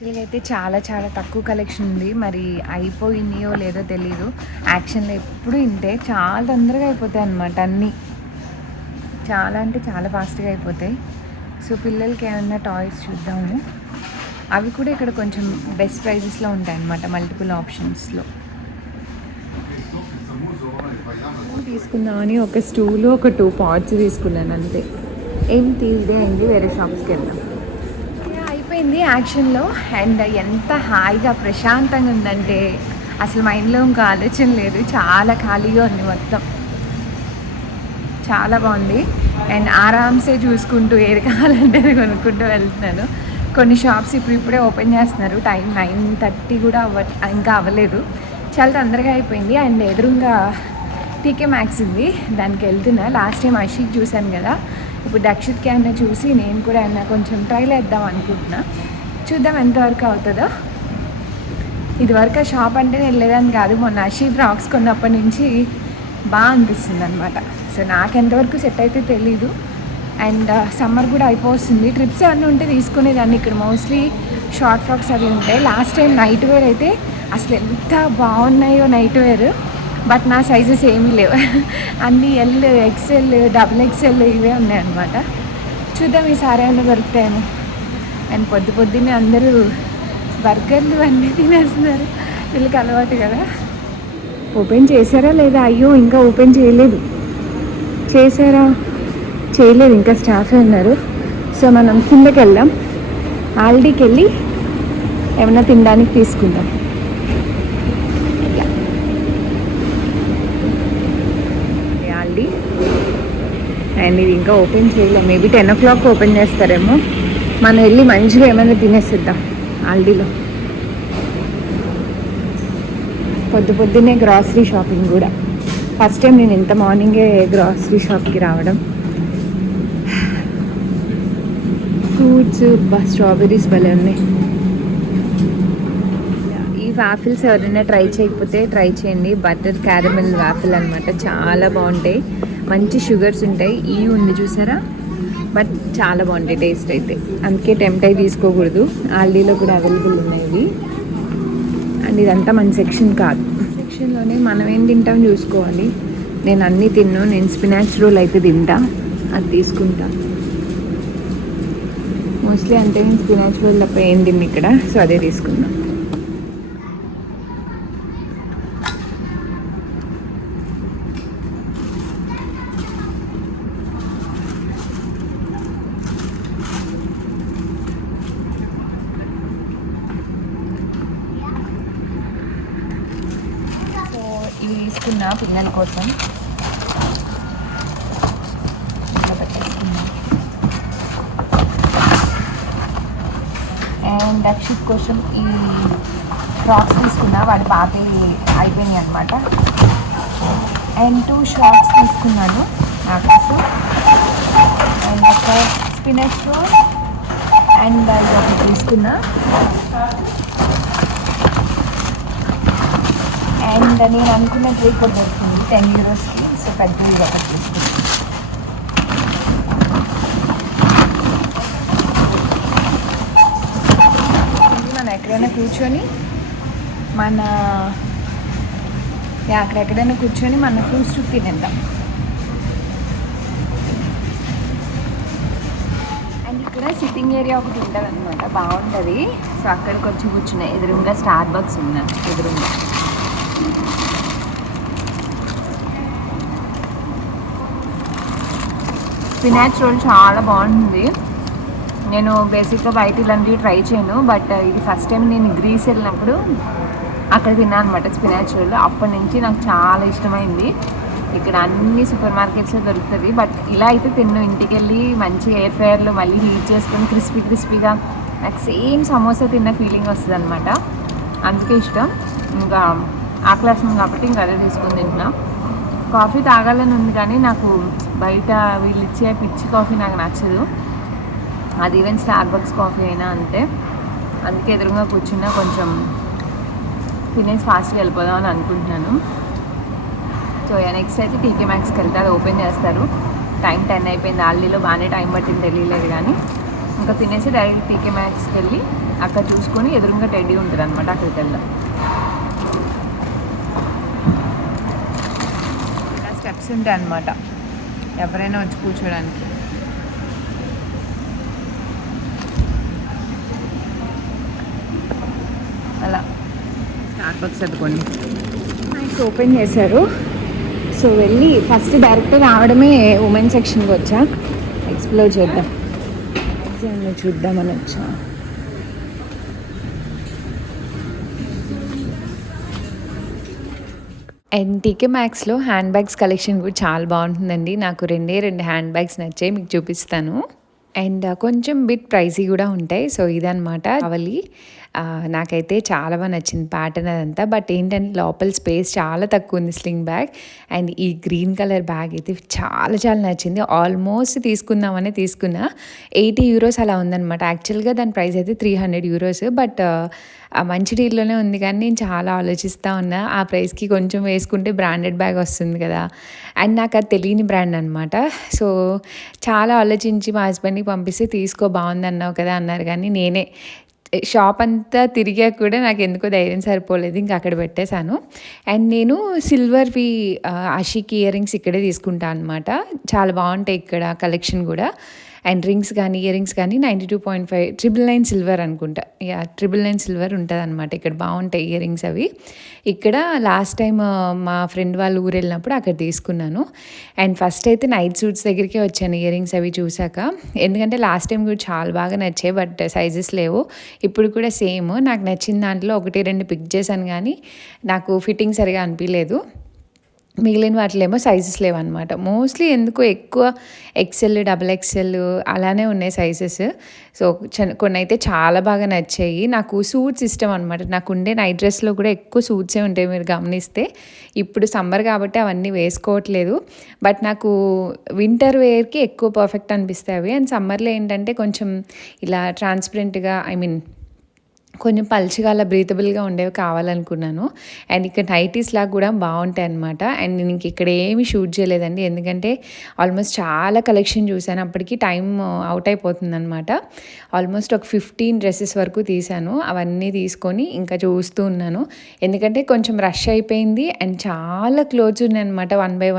యాక్చువల్గా అయితే చాలా చాలా తక్కువ కలెక్షన్ ఉంది. మరి అయిపోయినాయో లేదో తెలీదు. యాక్షన్లో ఎప్పుడు ఇంతే, చాలా తొందరగా అయిపోతాయి అన్నమాట. అన్నీ చాలా అంటే చాలా ఫాస్ట్గా అయిపోతాయి. సో పిల్లలకి ఏమన్నా టాయ్స్ చూద్దాము. అవి కూడా ఇక్కడ కొంచెం బెస్ట్ ప్రైజెస్లో ఉంటాయి అన్నమాట, మల్టిపుల్ ఆప్షన్స్లో. తీసుకుందామని ఒక స్టూలు, ఒక 2 పాట్స్ తీసుకున్నాను అంతే. ఏం తీసేయండి, వేరే షాప్స్కి వెళ్దాం. అయిపోయింది యాక్షన్లో. అండ్ ఎంత హాయిగా ప్రశాంతంగా ఉందంటే అసలు మైండ్లో ఇంకా ఆలోచన లేదు, చాలా ఖాళీగా ఉంది మొత్తం. చాలా బాగుంది. అండ్ ఆరామ్సే చూసుకుంటూ ఏది కావాలంటే అది కొనుక్కుంటూ వెళ్తున్నాను. కొన్ని షాప్స్ ఇప్పుడే ఓపెన్ చేస్తున్నారు. టైం 9:30 కూడా ఇంకా అవ్వలేదు. చాలా తొందరగా అయిపోయింది. అండ్ ఎదురుగా టీకే మ్యాక్స్ ఉంది, దానికి వెళ్తున్నా. లాస్ట్ టైం అషిక్ చూశాను కదా, ఇప్పుడు దక్షిత్కి అన్న చూసి నేను కూడా అన్న కొంచెం ట్రైల్ వేద్దాం అనుకుంటున్నా. చూద్దాం ఎంతవరకు అవుతుందో. ఇదివరకు ఆ షాప్ అంటే వెళ్ళేదాన్ని కాదు. మొన్న అషి ఫ్రాక్స్ కొన్నప్పటి నుంచి బాగా అనిపిస్తుంది అనమాట. సో నాకు ఎంతవరకు సెట్ అయితే తెలీదు. అండ్ సమ్మర్ కూడా అయిపోతుంది. ట్రిప్స్ ఏమన్నా ఉంటే తీసుకునేదాన్ని. ఇక్కడ మోస్ట్లీ షార్ట్ ఫ్రాక్స్ అవి ఉంటాయి. లాస్ట్ టైం నైట్ వేర్ అయితే అసలు ఎంత బాగున్నాయో నైట్ వేర్. బట్ నా సైజెస్ ఏమీ లేవు, అన్నీ ఎల్, ఎక్స్ఎల్, XXL ఇవే ఉన్నాయన్నమాట. చూద్దాం ఈసారి ఏమైనా దొరుకుతాయేమో. అండ్ పొద్దున్నే అందరూ బర్గర్లు అన్నీ తినేస్తున్నారు. వీళ్ళకి అలవాటు కదా. ఓపెన్ చేశారా లేదా? అయ్యో ఇంకా ఓపెన్ చేయలేదు. చేశారా? చేయలేదు, ఇంకా స్టాఫే ఉన్నారు. సో మనం కిందకి వెళ్దాం. ఆల్డీకి వెళ్ళి ఏమైనా తినడానికి తీసుకుందాం. ఆల్డీ. అండ్ ఇది ఇంకా ఓపెన్ చేయలేం. మేబీ 10 o'clock ఓపెన్ చేస్తారేమో. మనం వెళ్ళి మంచిగా ఏమైనా తినేసిద్దాం ఆల్డీలో. పొద్దున్నే గ్రాసరీ షాపింగ్ కూడా. ఫస్ట్ టైం నేను ఇంత మార్నింగే గ్రాసరీ షాప్కి రావడం. ఫ్రూట్స్, స్ట్రాబెర్రీస్ భలే ఉన్నాయి. ఈ వాఫిల్స్ ఎవరైనా ట్రై చేయకపోతే ట్రై చేయండి. బటర్ క్యారమెల్ వాఫిల్ అనమాట, చాలా బాగుంటాయి. మంచి షుగర్స్ ఉంటాయి. ఈ ఉంది చూసారా, బట్ చాలా బాగుంటాయి టేస్ట్ అయితే. అందుకే టెంప్ట్ అయి తీసుకోకూడదు. ఆల్డీలో కూడా అవైలబుల్ ఉన్నాయి ఇవి. అండ్ ఇదంతా మన సెక్షన్ కాదు. సెక్షన్లోనే మనం ఏం తింటాం చూసుకోవాలి. నేను అన్నీ తిన్ను. నేను స్పినాచ్ రోల్ అయితే తింటా, అది తీసుకుంటా మోస్ట్లీ. అంటే నేను స్పినాచ్ రోల్ తప్ప ఏం తిన్ను ఇక్కడ, సో అదే తీసుకుందాం. ఇవి తీసుకున్నా పిల్లల కోసం. అండ్ దక్షిత్ కోసం ఈ ఫ్రాక్స్ తీసుకున్నా, వాడి పాత అయిపోయినాయి అనమాట. అండ్ 2 షార్ట్స్ తీసుకున్నాను నా కోసం. అండ్ ఒక స్పినచ్ రోల్ అండ్ ఇది ఒకటి తీసుకున్నా. అండ్ నేను అనుకున్న ట్రీట్ కూడా దొరుకుతుంది 10 euros. సో పెద్దది ఒకటి తీసుకున్నాను. మనం ఎక్కడైనా కూర్చొని అక్కడెక్కడైనా కూర్చొని మన ఫ్రూట్స్ తినేద్దాం. అండ్ ఇక్కడ సిట్టింగ్ ఏరియా ఒకటి ఉంటుంది అనమాట, బాగుంటుంది. సో అక్కడికి వచ్చి కూర్చున్నాయి. ఎదురుగా స్టార్ బక్స్ ఉన్నాయి ఎదురుగా. స్పినాచ్ రోల్ చాలా బాగుంటుంది. నేను బేసిక్గా బయట ఇలాంటివి ట్రై చేయను, బట్ ఇది ఫస్ట్ టైం నేను గ్రీస్ వెళ్ళినప్పుడు అక్కడ తిన్నాను అనమాట స్పినాచ్ రోల్. అప్పటి నుంచి నాకు చాలా ఇష్టమైంది. ఇక్కడ అన్ని సూపర్ మార్కెట్స్లో దొరుకుతుంది, బట్ ఇలా అయితే తిన్ను. ఇంటికి వెళ్ళి మంచి ఎయిర్ ఫ్రైయర్లో మళ్ళీ హీట్ చేసుకొని క్రిస్పీగా నాకు సేమ్ సమోసా తిన్న ఫీలింగ్ వస్తుంది అనమాట. అందుకే ఇష్టం. ఇంకా ఆకలేస్తుంది కాబట్టి ఇంకా అదే తీసుకొని తింటున్నా. కాఫీ తాగాలని ఉంది కానీ నాకు బయట వీళ్ళు ఇచ్చే పిచ్చి కాఫీ నాకు నచ్చదు. అది ఈవెన్ స్టార్ బక్స్ కాఫీ అయినా అంతే. అందుకే ఎదురుగా కూర్చున్నా, కొంచెం తినేసి ఫాస్ట్గా వెళ్ళిపోదాం అని అనుకుంటున్నాను. సో నెక్స్ట్ అయితే టీకే మ్యాక్స్కి వెళ్తే అది ఓపెన్ చేస్తారు. టైం 10 అయిపోయింది. ఆల్డీలో బాగానే టైం పట్టింది తెలియలేదు కానీ ఇంకా తినేసి డైరెక్ట్ టీకే మ్యాక్స్కి వెళ్ళి అక్కడ చూసుకొని ఎదురుగా టెడ్డీ ఉంటుంది అనమాట, అక్కడికి వెళ్దాం. ఇలా స్టెప్స్ ఉంటాయి అన్నమాట ఎవరైనా వచ్చి కూర్చోడానికి. అలా స్టార్బక్స్ అనుకోండి ఓపెన్ చేశారు. సో వెళ్ళి ఫస్ట్ డైరెక్ట్ రావడమే ఉమెన్ సెక్షన్కి వచ్చా, ఎక్స్ప్లోర్ చేద్దాం, చూద్దామని వచ్చా. అండ్ టీకే మ్యాక్స్లో హ్యాండ్ బ్యాగ్స్ కలెక్షన్ కూడా చాలా బాగుంటుందండి. నాకు 2 హ్యాండ్ బ్యాగ్స్ నచ్చాయి, మీకు చూపిస్తాను. అండ్ కొంచెం బిట్ ప్రైసీ కూడా ఉంటాయి. సో ఇదనమాట అవలి. నాకైతే చాలా బాగా నచ్చింది ప్యాటర్న్ అదంతా. బట్ ఏంటంటే లోపల స్పేస్ చాలా తక్కువ ఉంది స్లింగ్ బ్యాగ్. అండ్ ఈ గ్రీన్ కలర్ బ్యాగ్ అయితే చాలా చాలా నచ్చింది. ఆల్మోస్ట్ తీసుకుందామని తీసుకున్నా. 80 యూరోస్ అలా ఉందన్నమాట. యాక్చువల్గా దాని ప్రైస్ అయితే 300 యూరోస్. బట్ మంచి డీల్లోనే ఉంది, కానీ నేను చాలా ఆలోచిస్తూ ఉన్నా ఆ ప్రైస్కి కొంచెం వేసుకుంటే బ్రాండెడ్ బ్యాగ్ వస్తుంది కదా. అండ్ నాకు అది తెలియని బ్రాండ్ అనమాట. సో చాలా ఆలోచించి మా హస్బెండ్కి పంపిస్తే తీసుకో బాగుంది అన్నావు కదా అన్నారు, కానీ నేనే షాప్ అంతా తిరిగా కూడా నాకు ఎందుకో ధైర్యం సరిపోలేదు, ఇంకా అక్కడ పెట్టేశాను. అండ్ నేను సిల్వర్వి ఆషిక్ ఇయర్ రింగ్స్ ఇక్కడే తీసుకుంటాను అనమాట. చాలా బాగుంటాయి ఇక్కడ కలెక్షన్ కూడా. అండ్ రింగ్స్ కానీ ఇయర్ రింగ్స్ కానీ 92.5 999 సిల్వర్ అనుకుంటా. 999 సిల్వర్ ఉంటుంది అనమాట. ఇక్కడ బాగుంటాయి ఇయర్ రింగ్స్ అవి. ఇక్కడ లాస్ట్ టైం మా ఫ్రెండ్ వాళ్ళు ఊరు వెళ్ళినప్పుడు అక్కడ తీసుకున్నాను. అండ్ ఫస్ట్ అయితే నైట్ సూట్స్ దగ్గరికే వచ్చాను ఇయర్ రింగ్స్ అవి చూసాక, ఎందుకంటే లాస్ట్ టైం కూడా చాలా బాగా నచ్చాయి, బట్ సైజెస్ లేవు. ఇప్పుడు కూడా సేమ్ నాకు నచ్చిన దాంట్లో 1-2 పిక్ చేశాను, కానీ నాకు ఫిట్టింగ్ సరిగా అనిపించలేదు. మిగిలిన వాటిలో ఏమో సైజెస్ లేవన్నమాట. మోస్ట్లీ ఎందుకో ఎక్కువ XL, XXL అలానే ఉన్నాయి సైజెస్. సో కొన్ని అయితే చాలా బాగా నచ్చాయి. నాకు సూట్స్ ఇష్టం అనమాట. నాకు ఉండే నైట్ డ్రెస్లో కూడా ఎక్కువ సూట్సే ఉంటాయి మీరు గమనిస్తే. ఇప్పుడు సమ్మర్ కాబట్టి అవన్నీ వేసుకోవట్లేదు, బట్ నాకు వింటర్ వేర్కి ఎక్కువ పర్ఫెక్ట్ అనిపిస్తాయి అవి. అండ్ సమ్మర్లో ఏంటంటే కొంచెం ఇలా ట్రాన్స్పరెంట్గా, కొంచెం పల్చగా అలా బ్రీతబుల్గా ఉండేవి కావాలనుకున్నాను. అండ్ ఇక్కడ నైటీస్ లాగా కూడా బాగుంటాయి అనమాట. అండ్ నేను ఇంక ఇక్కడ ఏమి షూట్ చేయలేదండి, ఎందుకంటే ఆల్మోస్ట్ చాలా కలెక్షన్ చూశాను, అప్పటికి టైం అవుట్ అయిపోతుంది అనమాట. ఆల్మోస్ట్ ఒక 15 డ్రెస్సెస్ వరకు తీశాను. అవన్నీ తీసుకొని ఇంకా చూస్తూ ఉన్నాను, ఎందుకంటే కొంచెం రష్ అయిపోయింది. అండ్ చాలా క్లోత్స్ ఉన్నాయన్నమాట. 1 by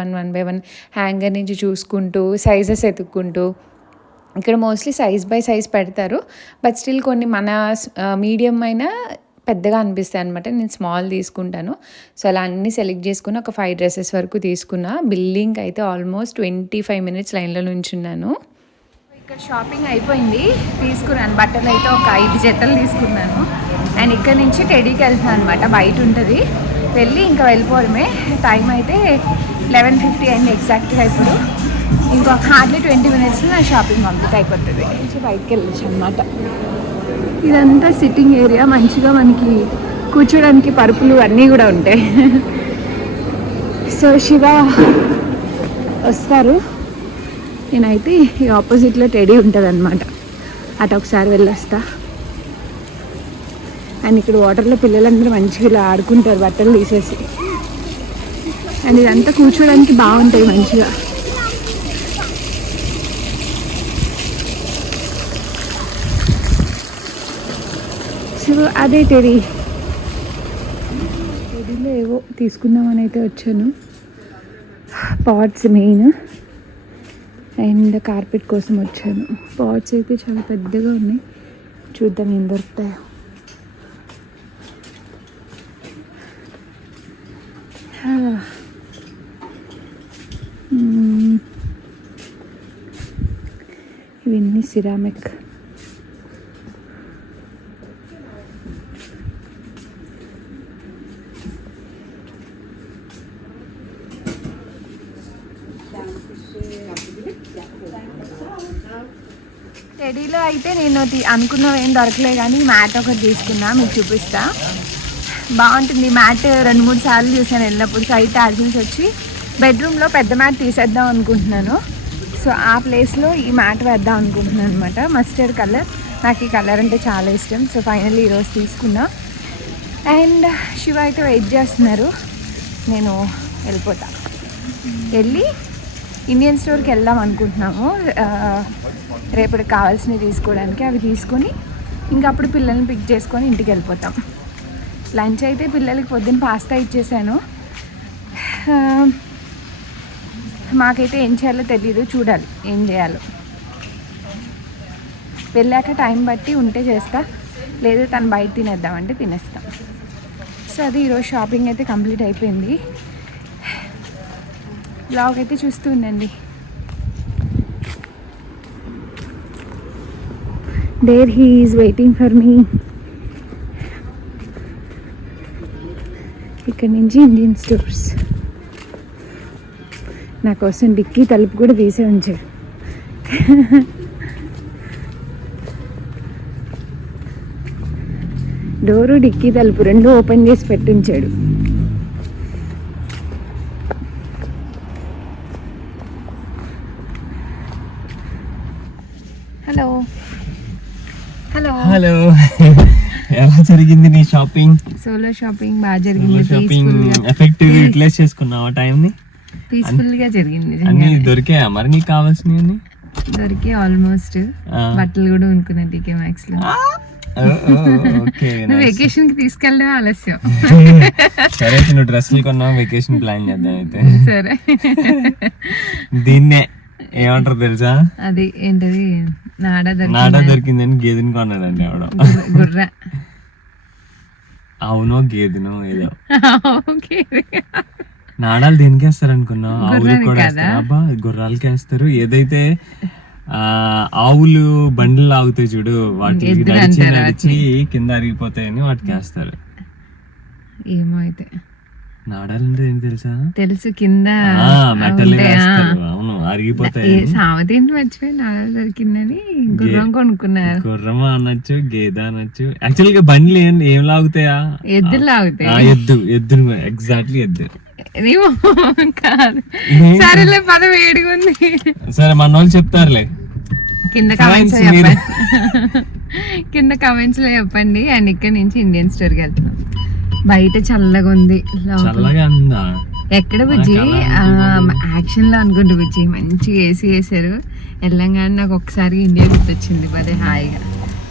1 హ్యాంగర్ నుంచి చూసుకుంటూ సైజెస్ ఎతుక్కుంటూ. ఇక్కడ మోస్ట్లీ సైజ్ బై సైజ్ పెడతారు, బట్ స్టిల్ కొన్ని మన మీడియం అయినా పెద్దగా అనిపిస్తాయి అనమాట. నేను స్మాల్ తీసుకుంటాను. సో అలా అన్నీ సెలెక్ట్ చేసుకుని ఒక 5 డ్రెస్సెస్ వరకు తీసుకున్నా. బిల్లింగ్ అయితే ఆల్మోస్ట్ 25 minutes లైన్లో నుంచున్నాను. ఇక్కడ షాపింగ్ అయిపోయింది, తీసుకున్నాను బట్టలు అయితే ఒక 5 జతలు తీసుకున్నాను. అండ్ ఇక్కడ నుంచి టెడీకి వెళ్తాను అనమాట. బయట ఉంటుంది, వెళ్ళి ఇంకా వెళ్ళిపోవడమే. టైం అయితే 11:50 అయింది ఎగ్జాక్ట్గా. ఇప్పుడు ఇంకొక హార్డ్లీ 20 minutes నా షాపింగ్ కంప్లీట్ అయిపోతుంది. మంచి బయటకు వెళ్ళచ్చు అనమాట. ఇదంతా సిట్టింగ్ ఏరియా, మంచిగా మనకి కూర్చోడానికి పరుపులు అన్నీ కూడా ఉంటాయి. సో శివ వస్తారు, నేనైతే ఈ ఆపోజిట్లో టెడీ ఉంటుంది అనమాట, అటు ఒకసారి వెళ్ళొస్తా. అండ్ ఇక్కడ వాటర్లో పిల్లలందరూ మంచిగా ఇలా ఆడుకుంటారు బట్టలు తీసేసి. అండ్ ఇదంతా కూర్చోడానికి బాగుంటాయి మంచిగా. సో అదే టెడీలో ఏవో తీసుకుందామని అయితే వచ్చాను. పాట్స్ మెయిన్, అండ్ కార్పెట్ కోసం వచ్చాను. పాట్స్ అయితే చాలా పెద్దగా ఉన్నాయి, చూద్దాం ఏం దొరుకుతాయో. ఇవన్నీ సిరామిక్. టెడీలో అయితే నేను అనుకున్నవి ఏం దొరకలే, కానీ మ్యాట్ ఒకటి తీసుకున్నా, మీకు చూపిస్తా. బాగుంటుంది మ్యాట్. 2-3 సార్లు చూసాను వెళ్ళినప్పుడు. 5 టాజిల్స్ వచ్చి బెడ్రూమ్లో పెద్ద మ్యాట్ తీసేద్దాం అనుకుంటున్నాను. సో ఆ ప్లేస్లో ఈ మ్యాట్ వేద్దాం అనుకుంటున్నాను అనమాట. మస్టర్డ్ కలర్, నాకు ఈ కలర్ అంటే చాలా ఇష్టం. సో ఫైనల్లీ ఈరోజు తీసుకున్నా. అండ్ శివ అయితే వెయిట్ చేస్తున్నారు, నేను వెళ్ళిపోతా. వెళ్ళి ఇండియన్ స్టోర్కి వెళ్దాం అనుకుంటున్నాము రేపటికి కావాల్సినవి తీసుకోవడానికి. అవి తీసుకొని ఇంకా అప్పుడు పిల్లల్ని పిక్ చేసుకొని ఇంటికి వెళ్ళిపోతాం. లంచ్ అయితే పిల్లలకి పొద్దున్న పాస్తా ఇచ్చేసాను. మాకైతే ఏం చేయాలో తెలీదు, చూడాలి ఏం చేయాలో. వెళ్ళాక టైం బట్టి ఉంటే చేస్తా, లేదు తను బయట తినేద్దామంటే తినేస్తాం. సో అది ఈరోజు షాపింగ్ అయితే కంప్లీట్ అయిపోయింది. బ్లాగ్ అయితే చూస్తూ ఉండండి. There he is waiting for me. ఇక్కడ నుంచి ఇండియన్ స్టోర్స్. నా కోసం డిక్కీ తలుపు కూడా తీసే ఉంచారు. డోరు డిక్కీ తలుపు రెండు ఓపెన్ చేసి పెట్టించాడు. హలో హలో హలో, ఎలా జరిగింది నీ షాపింగ్? సోలో షాపింగ్ బాగా జరిగింది. షాపింగ్ ఎఫెక్టివ్ యూటిలైజ్ చేసుకున్నావా టైం ని? పీస్ఫుల్ గా జరిగింది. అన్ని దొరికాయా మరి నీకు కావాల్సినవి? దొరికే ఆల్మోస్ట్. బట్టలు కూడా కొనుక్కున్నా టీకే మ్యాక్స్ లో. నువ్వు వెకేషన్ కి తీసుకెళ్ళడం ఆలస్యం. సరే, నువ్వు డ్రెస్సులు కొన్నావు, వెకేషన్ ప్లాన్ చేద్దాం అయితే. సరే, దీన్నే ఏమంటారు తెలుసా? అది ఏంటది, నాడా దొరికిందని గేదెని కొన్నాడండి ఎవడో. గుర్ర. అవునో గేదెనో ఏదో. నాడాలు దేనికి వేస్తారు అనుకున్నావు? ఆవులకు కూడా వేస్తారు. అబ్బా, గుర్రాలకి వేస్తారు. ఏదైతే ఆవులు బండ్లు ఆగుతాయి చూడు, వాటికి నడిచి నడిచి కింద అరిగిపోతాయని వాటికి వేస్తారు. ఏమో అయితే నాడాలంటే ఏం తెలుసా? తెలుసు, కింద మెటల్ వేస్తారు. అవును, అరిగిపోతాయి. సామెత ఏంటి మర్చిపోయి, నాడాలు దొరికిందని గుర్రం కొనుక్కున్నారు. గుర్రం అనొచ్చు, గేదె అనొచ్చు. యాక్చువల్ గా బండ్లు ఏం లాగుతాయా? ఎద్దులు లాగుతాయి. ఎద్దు ఎగ్జాక్ట్లీ ఎద్దు కాదు. సరేలే, పద వేడిగా ఉంది. సరే, మన వాళ్ళు చెప్తారులే కింద కమెంట్స్ లో చెప్పండి. అండ్ ఇక్కడ నుంచి ఇండియన్ స్టోర్ కి వెళ్తున్నాం. బయట చల్లగా ఉంది. ఎక్కడ బుజ్జి? యాక్షన్ లో అనుకుంటూ బుజ్జి, మంచిగా ఏసీ వేసారు. వెళ్ళంగానే నాకు ఒకసారి ఇండియా గుర్తొచ్చింది. భలే హాయిగా.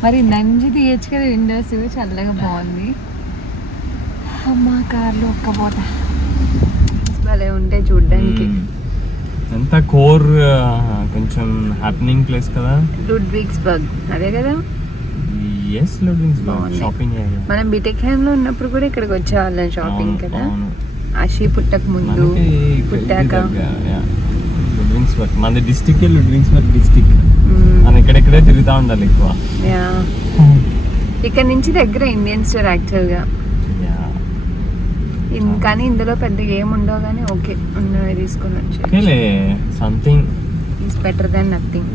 మరి నంజి తీయచ్చు కదా, విండోస్ చల్లగా బాగుంది. అమ్మ కార్లో ఒక్కపోతా భలే ఉంటాయి చూడ్డానికి. ఎంత కోర్, కొంచెం హ్యాపెనింగ్ ప్లేస్ కదా లుడ్విగ్స్బర్గ్. అదే కదా? yes, Ludwigsburg shopping area. మనం బీటెక్ లో ఉన్నప్పుడు కూడా ఇక్కడికి వచ్చేవాళ్ళం షాపింగ్ కదా. ఆశీ పుట్టక ముందు, పుట్టాక. లుడ్విగ్స్బర్గ్ మన డిస్ట్రిక్ట్, లుడ్విగ్స్బర్గ్ డిస్ట్రిక్ట్. మనం ఇక్కడెక్కడే తిరుగుతా ఉండాలి ఎక్కువ. ఇక్కడ నుంచి దగ్గర ఇండియన్ స్టోర్ యాక్చువల్ గా. కానీ ఇందులో పెద్ద ఏం ఉండవు, కానీ ఓకే ఉన్నవి తీసుకొని వచ్చి something is better than nothing.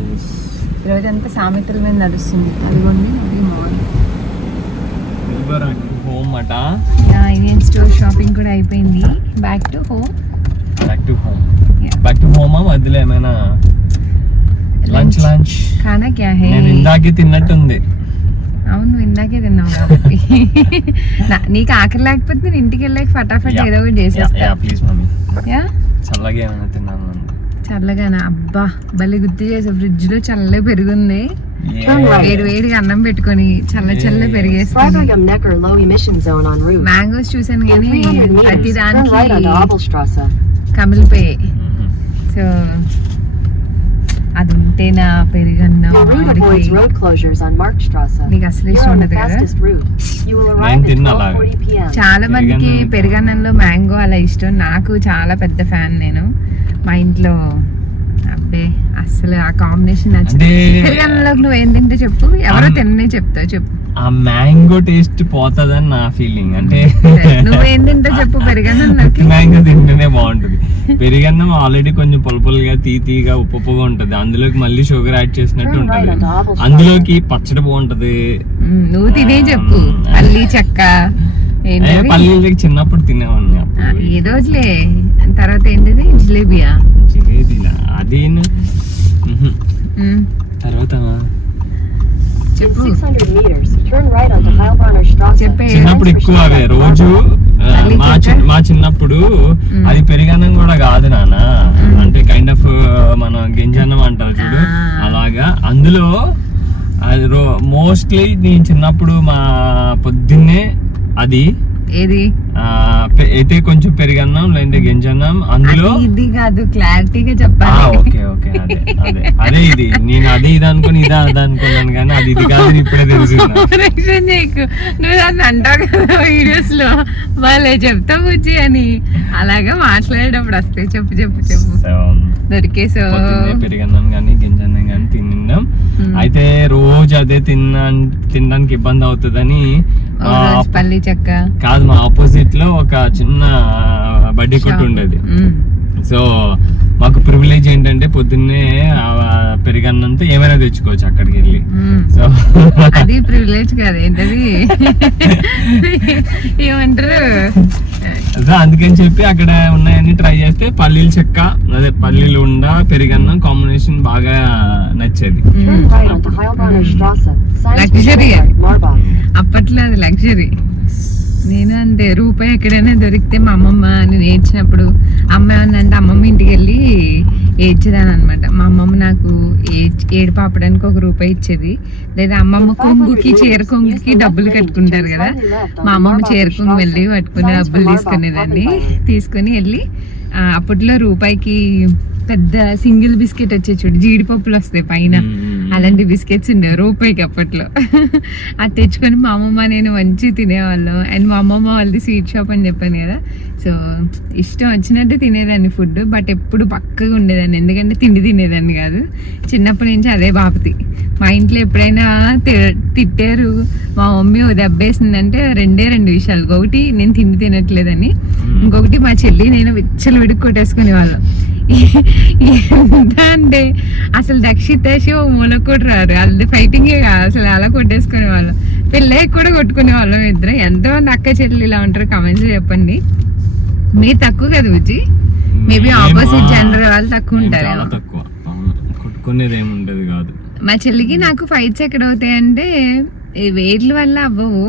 ఈరోజు అంతా సామెతల మీద నడుస్తుంది. అదిగోండి, అది మాల్. హోమ్ అట. ఇండియన్ స్టోర్ షాపింగ్ కూడా అయిపోయింది. Back to home. Back to home. మధ్యలో ఏమైనా లంచ్ ఖానా క్యా హై? నేను ఇందాకే తిన్నట్టుంది. అవును, ఇందాకే తిన్నావు కాబట్టి. నీకు ఆకలి లేకపోతే నేను ఇంటికి వెళ్ళాక ఫటాఫట్ ఏదో ఒకటి చేసేస్తా. చల్లగా ఏమైనా తిన్నాను. చల్లగానా? అబ్బా, భలే గుర్తు చేసా. ఫ్రిడ్జ్ లో చల్ల పెరుగుంది. వేడిగా అన్నం పెట్టుకొని చల్ల పెరిగేసుకొని. మ్యాంగోస్ చూసాను కానీ ప్రతి దానికి కమిలిపోయాయి. సో అది ఉంటే నా పెరుగన్నం నీకు అసలు ఇష్టం ఉండదు కదా. చాలా మందికి పెరుగన్నంలో మ్యాంగో అలా ఇష్టం. నాకు చాలా పెద్ద ఫ్యాన్ నేను. మా ఇంట్లో అబ్బే అసలు ఆ కాంబినేషన్ నచ్చింది. పెరుగన్నంలోకి నువ్వు ఏం తింటే చెప్పు, ఎవరో తిన్నే చెప్తావు చెప్పు. ఆ మ్యాంగో టేస్ట్ పోతుందని నా ఫీలింగ్. అంటే నువ్వేం తింటా చెప్పు. పెరుగన్నం మ్యాంగో తింటేనే బాగుంటది. పెరుగన్నం ఆల్రెడీ కొంచెం పులుపులుగా తీగా ఉప్పుగా ఉంటది. అందులోకి మళ్ళీ షుగర్ యాడ్ చేసినట్టు ఉంటది. అందులోకి పచ్చడి బాగుంటది. నువ్వు తినే చెప్పు. పల్లి చెక్క, పల్లీలు చిన్నప్పుడు తినేవాడిని. ఏ రోజులే. తర్వాత ఏంటిది, జిలేబియా? అది తర్వాత చిన్నప్పుడు ఎక్కువ అవే రోజు. మా చిన్నప్పుడు అది పెరుగన్నం కూడా కాదు నాన్న, అంటే కైండ్ ఆఫ్ మన గింజన్నం అంటారు చూడు, అలాగా. అందులో అది మోస్ట్లీ నేను చిన్నప్పుడు మా పొద్దున్నే అది ఏది అయితే కొంచెం పెరిగన్నాం లేదంటే గింజన్నాం అందులో ఇది కాదు, క్లారిటీగా చెప్పాలి. ఓకే ఓకే అదే ఇది నేను అదే ఇది అనుకుని ఇదా అది అనుకున్నాను కానీ అది ఇది కాదు ఇప్పుడే తెలిసింది నీకు. నువ్వు దాన్ని అంటావు కదా వీడియోస్ లో, వాళ్ళే చెప్తా బుజ్జి అని, అలాగా మాట్లాడేటప్పుడు వస్తాయి. చెప్పు చెప్పు చెప్పు. దొరికేసో పెరిగన్నాం కానీ గింజన్నాం కానీ తిన్నాం. అయితే రోజు అదే తినడానికి ఇబ్బంది అవుతుందని పల్లి చెక్క కాదు, మా ఆపోజిట్ లో ఒక చిన్న బడ్డీ కొట్టు ఉండేది. సో మాకు ప్రివిలేజ్ ఏంటంటే పొద్దున్నే పెరిగన్నంతో ఏమైనా తెచ్చుకోవచ్చు అక్కడికి వెళ్ళి. సో అది ప్రివిలేజ్ కాదు, ఏంటది ఏమంటారు. సో అందుకని చెప్పి అక్కడ ఉన్నాయని ట్రై చేస్తే పల్లీలు చెక్క, అదే పల్లీలు ఉండ పెరిగన్నం కాంబినేషన్ బాగా నచ్చేది. లగ్జరీ అప్పట్లో, అది లగ్జరీ. నేను అంతే, రూపాయి ఎక్కడైనా దొరికితే మా అమ్మమ్మ నేను ఏడ్చినప్పుడు అమ్మ ఏమన్నంటే అమ్మమ్మ ఇంటికి వెళ్ళి ఏడ్చేదాని అనమాట. మా అమ్మమ్మ నాకు ఏడు పాపడానికి ₹1 ఇచ్చేది, లేదా అమ్మమ్మ కొంగుకి చీర కొంగుకి డబ్బులు కట్టుకుంటారు కదా, మా అమ్మమ్మ చీర కొంగు వెళ్ళి పట్టుకుని డబ్బులు తీసుకునేదాన్ని. తీసుకుని వెళ్ళి అప్పట్లో రూపాయికి పెద్ద సింగిల్ బిస్కెట్ వచ్చే చూడు, జీడిపప్పులు వస్తాయి పైన, అలాంటి బిస్కెట్స్ ఉండేవి రూపాయికి అప్పట్లో. అది తెచ్చుకొని మా అమ్మమ్మ నేను మంచి తినేవాళ్ళం. అండ్ మా అమ్మమ్మ వాళ్ళది స్వీట్ షాప్ అని చెప్పాను కదా, సో ఇష్టం వచ్చినట్టు తినేదాన్ని ఫుడ్, బట్ ఎప్పుడు పక్కగా ఉండేదాన్ని, ఎందుకంటే తిండి తినేదాన్ని కాదు. చిన్నప్పటి నుంచి అదే బాపతి. మా ఇంట్లో ఎప్పుడైనా తిట్టారు మా మమ్మీ దెబ్బేసిందంటే రెండు విషయాలు. ఒకటి నేను తిండి తినట్లేదని, ఇంకొకటి మా చెల్లి నేను విచ్చలు విడికి కొట్టేసుకునే వాళ్ళం. ఎంత అంటే అసలు దక్షిత మూల కూడా రారు, అది ఫైటింగే కాదు అసలు, అలా కొట్టేసుకునే వాళ్ళం. పిల్లకి కూడా కొట్టుకునే వాళ్ళం ఇద్దరు. ఎంతమంది అక్క చెల్లి ఇలా ఉంటారు కమెంట్స్ చెప్పండి. మీరు తక్కువ కదా బుజ్జి, మేబీ ఆపోజిట్ జెండర్ వాళ్ళు తక్కువ ఉంటారు. మా చెల్లికి నాకు ఫైట్స్ ఎక్కడ అవుతాయి అంటే వెయిట్ల వల్ల అవ్వవు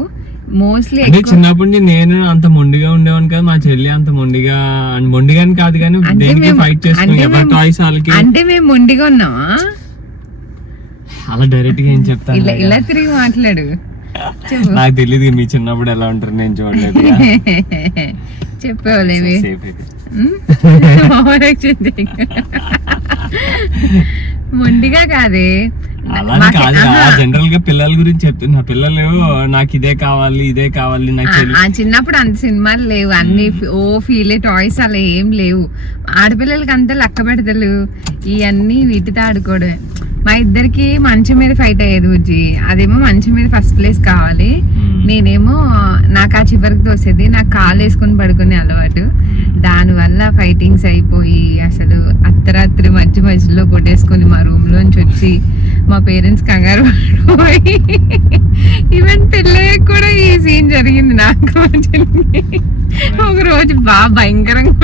మోస్ట్లీ. చిన్నప్పటి నుంచి నేను అంత మొండిగా ఉండేవాను కదా, మా చెల్లి అంత మొండిగా కాదు కానీ ఫైట్ చేసుకుని. అంటే మేము మొండిగా ఉన్నామా? అలా డైరెక్ట్ గా ఏం చెప్తాను, ఇలా తిరిగి మాట్లాడు. నాకు తెలియదు మీ చిన్నప్పుడు ఎలా ఉంటారు, నేను చూడలేదు. చెప్పేవాళ్ళేవి మొండిగా కాదే, జనరల్ గా పిల్లల గురించి చెప్తున్నా. పిల్లలు నాకు ఇదే కావాలి నాకు చిన్నప్పుడు అంత సినిమాలు లేవు, అన్ని ఫీలే టాయ్స్ అలా ఏం లేవు. ఆడపిల్లలకి అంతా లెక్క పెడతలు ఇవన్నీ వీటితో ఆడుకోవడమే. మా ఇద్దరికి మంచం మీద ఫైట్ అయ్యేది బుజ్జి. అదేమో మంచం మీద ఫస్ట్ ప్లేస్ కావాలి, నేనేమో నాకు ఆ చివరికి తోసేది, నాకు కాలు వేసుకొని పడుకునే అలవాటు. దానివల్ల ఫైటింగ్స్ అయిపోయి అసలు అర్ధరాత్రి మధ్యలో కొట్టేసుకొని మా రూమ్ లోంచి వచ్చి మా పేరెంట్స్ కంగారు పడిపోయి, ఈవెన్ పెళ్ళయ్య కూడా ఈ సీన్ జరిగింది నాకు. ఒక రోజు బాగా భయంకరంగా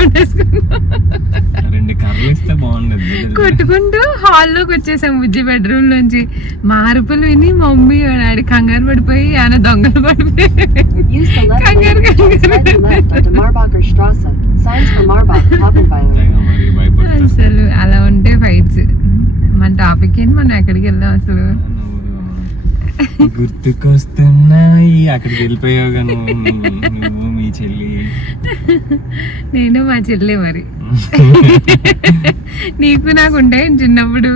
కొట్టుకుంటూ హాల్లోకి వచ్చేసాం బుజ్జి బెడ్రూమ్ నుంచి. మా అరుపులు విని మా మమ్మీ డాడీ కంగారు పడిపోయి ఆయన దొంగలు పడిపోయి అసలు అలా ఉంటే ఫైట్స్. మన టాపిక్ ఏంటి, మనం ఎక్కడికి వెళ్దాం అసలు? గుర్తుకొస్తున్నాయి, అక్కడికి వెళ్ళిపోయావుగా నువ్వు మీ చెల్లి. నేను మా చెల్లి. మరి నీకు నాకు ఉండే చిన్నప్పుడు.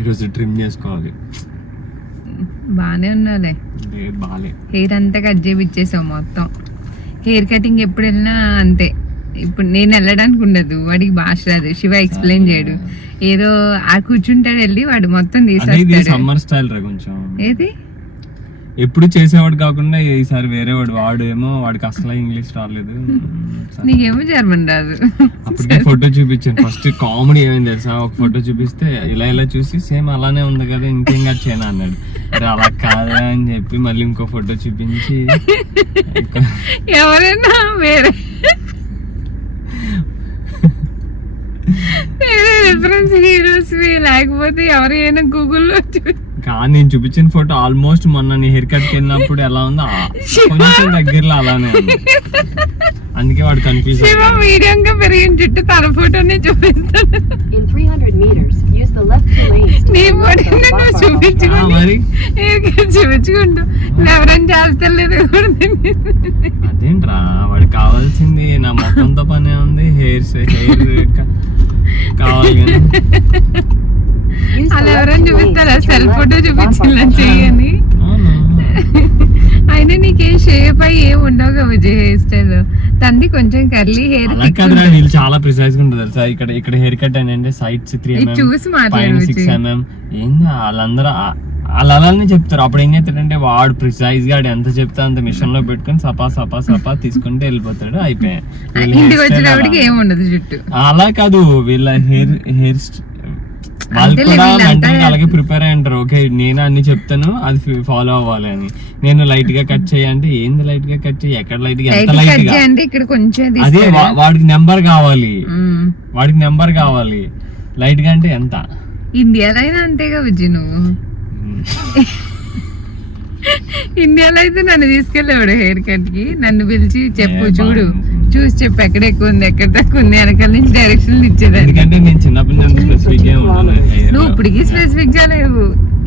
ఈరోజు ట్రిమ్ చేసుకోవాలి. బానే ఉన్నాలే, హెయిర్ అంతా కట్ చేయించేసావు మొత్తం. హెయిర్ కటింగ్ ఎప్పుడు వెళ్ళినా అంతే. ఇప్పుడు నేను వెళ్ళడానికి ఉండదు, వాడికి భాష రాదు, శివ ఎక్స్ప్లెయిన్ చేయడు, ఏదో ఆ కూర్చుంటాడు వెళ్ళి వాడు మొత్తం తీసేస్తాడు. సమ్మర్ స్టైల్ రా కొంచెం. ఏది ఎప్పుడు చేసేవాడు కాకుండా ఈసారి వేరే వాడు ఏమో వాడికి అసలు ఇంగ్లీష్ రాలేదు, నీకేమో జర్మన్ రాదు. అప్పటికే ఫోటో చూపించాను. ఫస్ట్ కామెడీ ఏమైంది తెలుసా, ఒక ఫోటో చూపిస్తే ఇలా చూసి సేమ్ అలానే ఉంది కదా ఇంకేం కట్ చేయనా అన్నాడు. అరే అలా కాదా అని చెప్పి మళ్ళీ ఇంకో ఫోటో చూపించి, ఎవరైనా వేరే రిఫరెన్స్ హీరోస్ లేకపోతే ఎవరైనా గూగుల్లో కానీ నేను చూపించిన ఫోటో ఆల్మోస్ట్ మొన్న నీ హెయిర్ కట్ వెళ్ళినప్పుడు ఎలా ఉందో కొంచెం దగ్గరలో అలానే ఉంది. అందుకే వాడు కన్ఫ్యూజ్. మీడియంగా పెరిగిన చుట్టూ తన ఫోటోనే చూపిస్తాను. నీ పొడి నువ్వు చూపించుకుంటూ మరి చూపించుకుంటూ ఎవరైనా చేస్తలేదు. అదేంట్రా వాడికి కావాల్సింది నా మొత్తంతో పనే ఉంది. హెయిర్ కావాలి కానీ అలా ఎవరైనా చూపిస్తారా? సెల్ ఫోటో చూపించిందా చెయ్యని? అయినా నీకేం షేప్ అయ్యి ఏం ఉండవు కదా విజయ్ హెయిర్ స్టైల్. తంది కొంచెం కర్లీ హెయిర్. అలా కాదురా, వీళ్ళు చాలా ప్రిసైజ్ గా ఉంటుంది తెలుసా. ఇక్కడ హెయిర్ కట్ అంటే సైడ్స్ 3 mm, చూసి పైన మాట్లాడు 6 mm. ఏంగా వాళ్ళందరూ అలానే చెప్తారు. అప్పుడు ఏం చేస్తాడంటే వాడు ప్రిసైజ్ గా ఎంత చెప్తే అంత మిషన్ లో పెట్టుకొని సపా తీసుకుంటే వెళ్ళిపోతాడు. అయిపోయాయి. ఇంటికి వచ్చినప్పటికి ఏం ఉండదు జుట్టు. అలా కాదు, వీళ్ళ హెయిర్ వాళ్ళు కూడా మెంటల్ అలాగే ప్రిపేర్ అయి ఉంటారు. ఓకే నేను అన్ని చెప్తాను, అది ఫాలో అవ్వాలి అని. నేను లైట్ గా కట్ చేయంటే ఏంది లైట్ గా కట్ చేయి, ఎక్కడ లైట్ గా, ఎంత లైట్ గా అంటే ఇక్కడ కొంచెం అదే వాడికి నెంబర్ కావాలి. లైట్ గా అంటే ఎంత? ఇండియాలో అయినా అంతేగా విజయ్. నువ్వు ఇండియాలో అయితే నన్ను తీసుకెళ్ళాడు హెయిర్ కట్ కి. నన్ను పిలిచి చెప్పు, చూసి చెప్పు ఎక్కడ ఎక్కువ ఉంది, ఎక్కడ తక్కువ ఉంది, వెనకాల నుంచి డైరెక్షన్ ఇచ్చేదాన్ని. ఎందుకంటే నేను చిన్నప్పటి నుంచి స్పెసిఫిక్ గా ఉన్నాను. నువ్వు ఇప్పటికీ స్పెసిఫిక్ గా లేవు.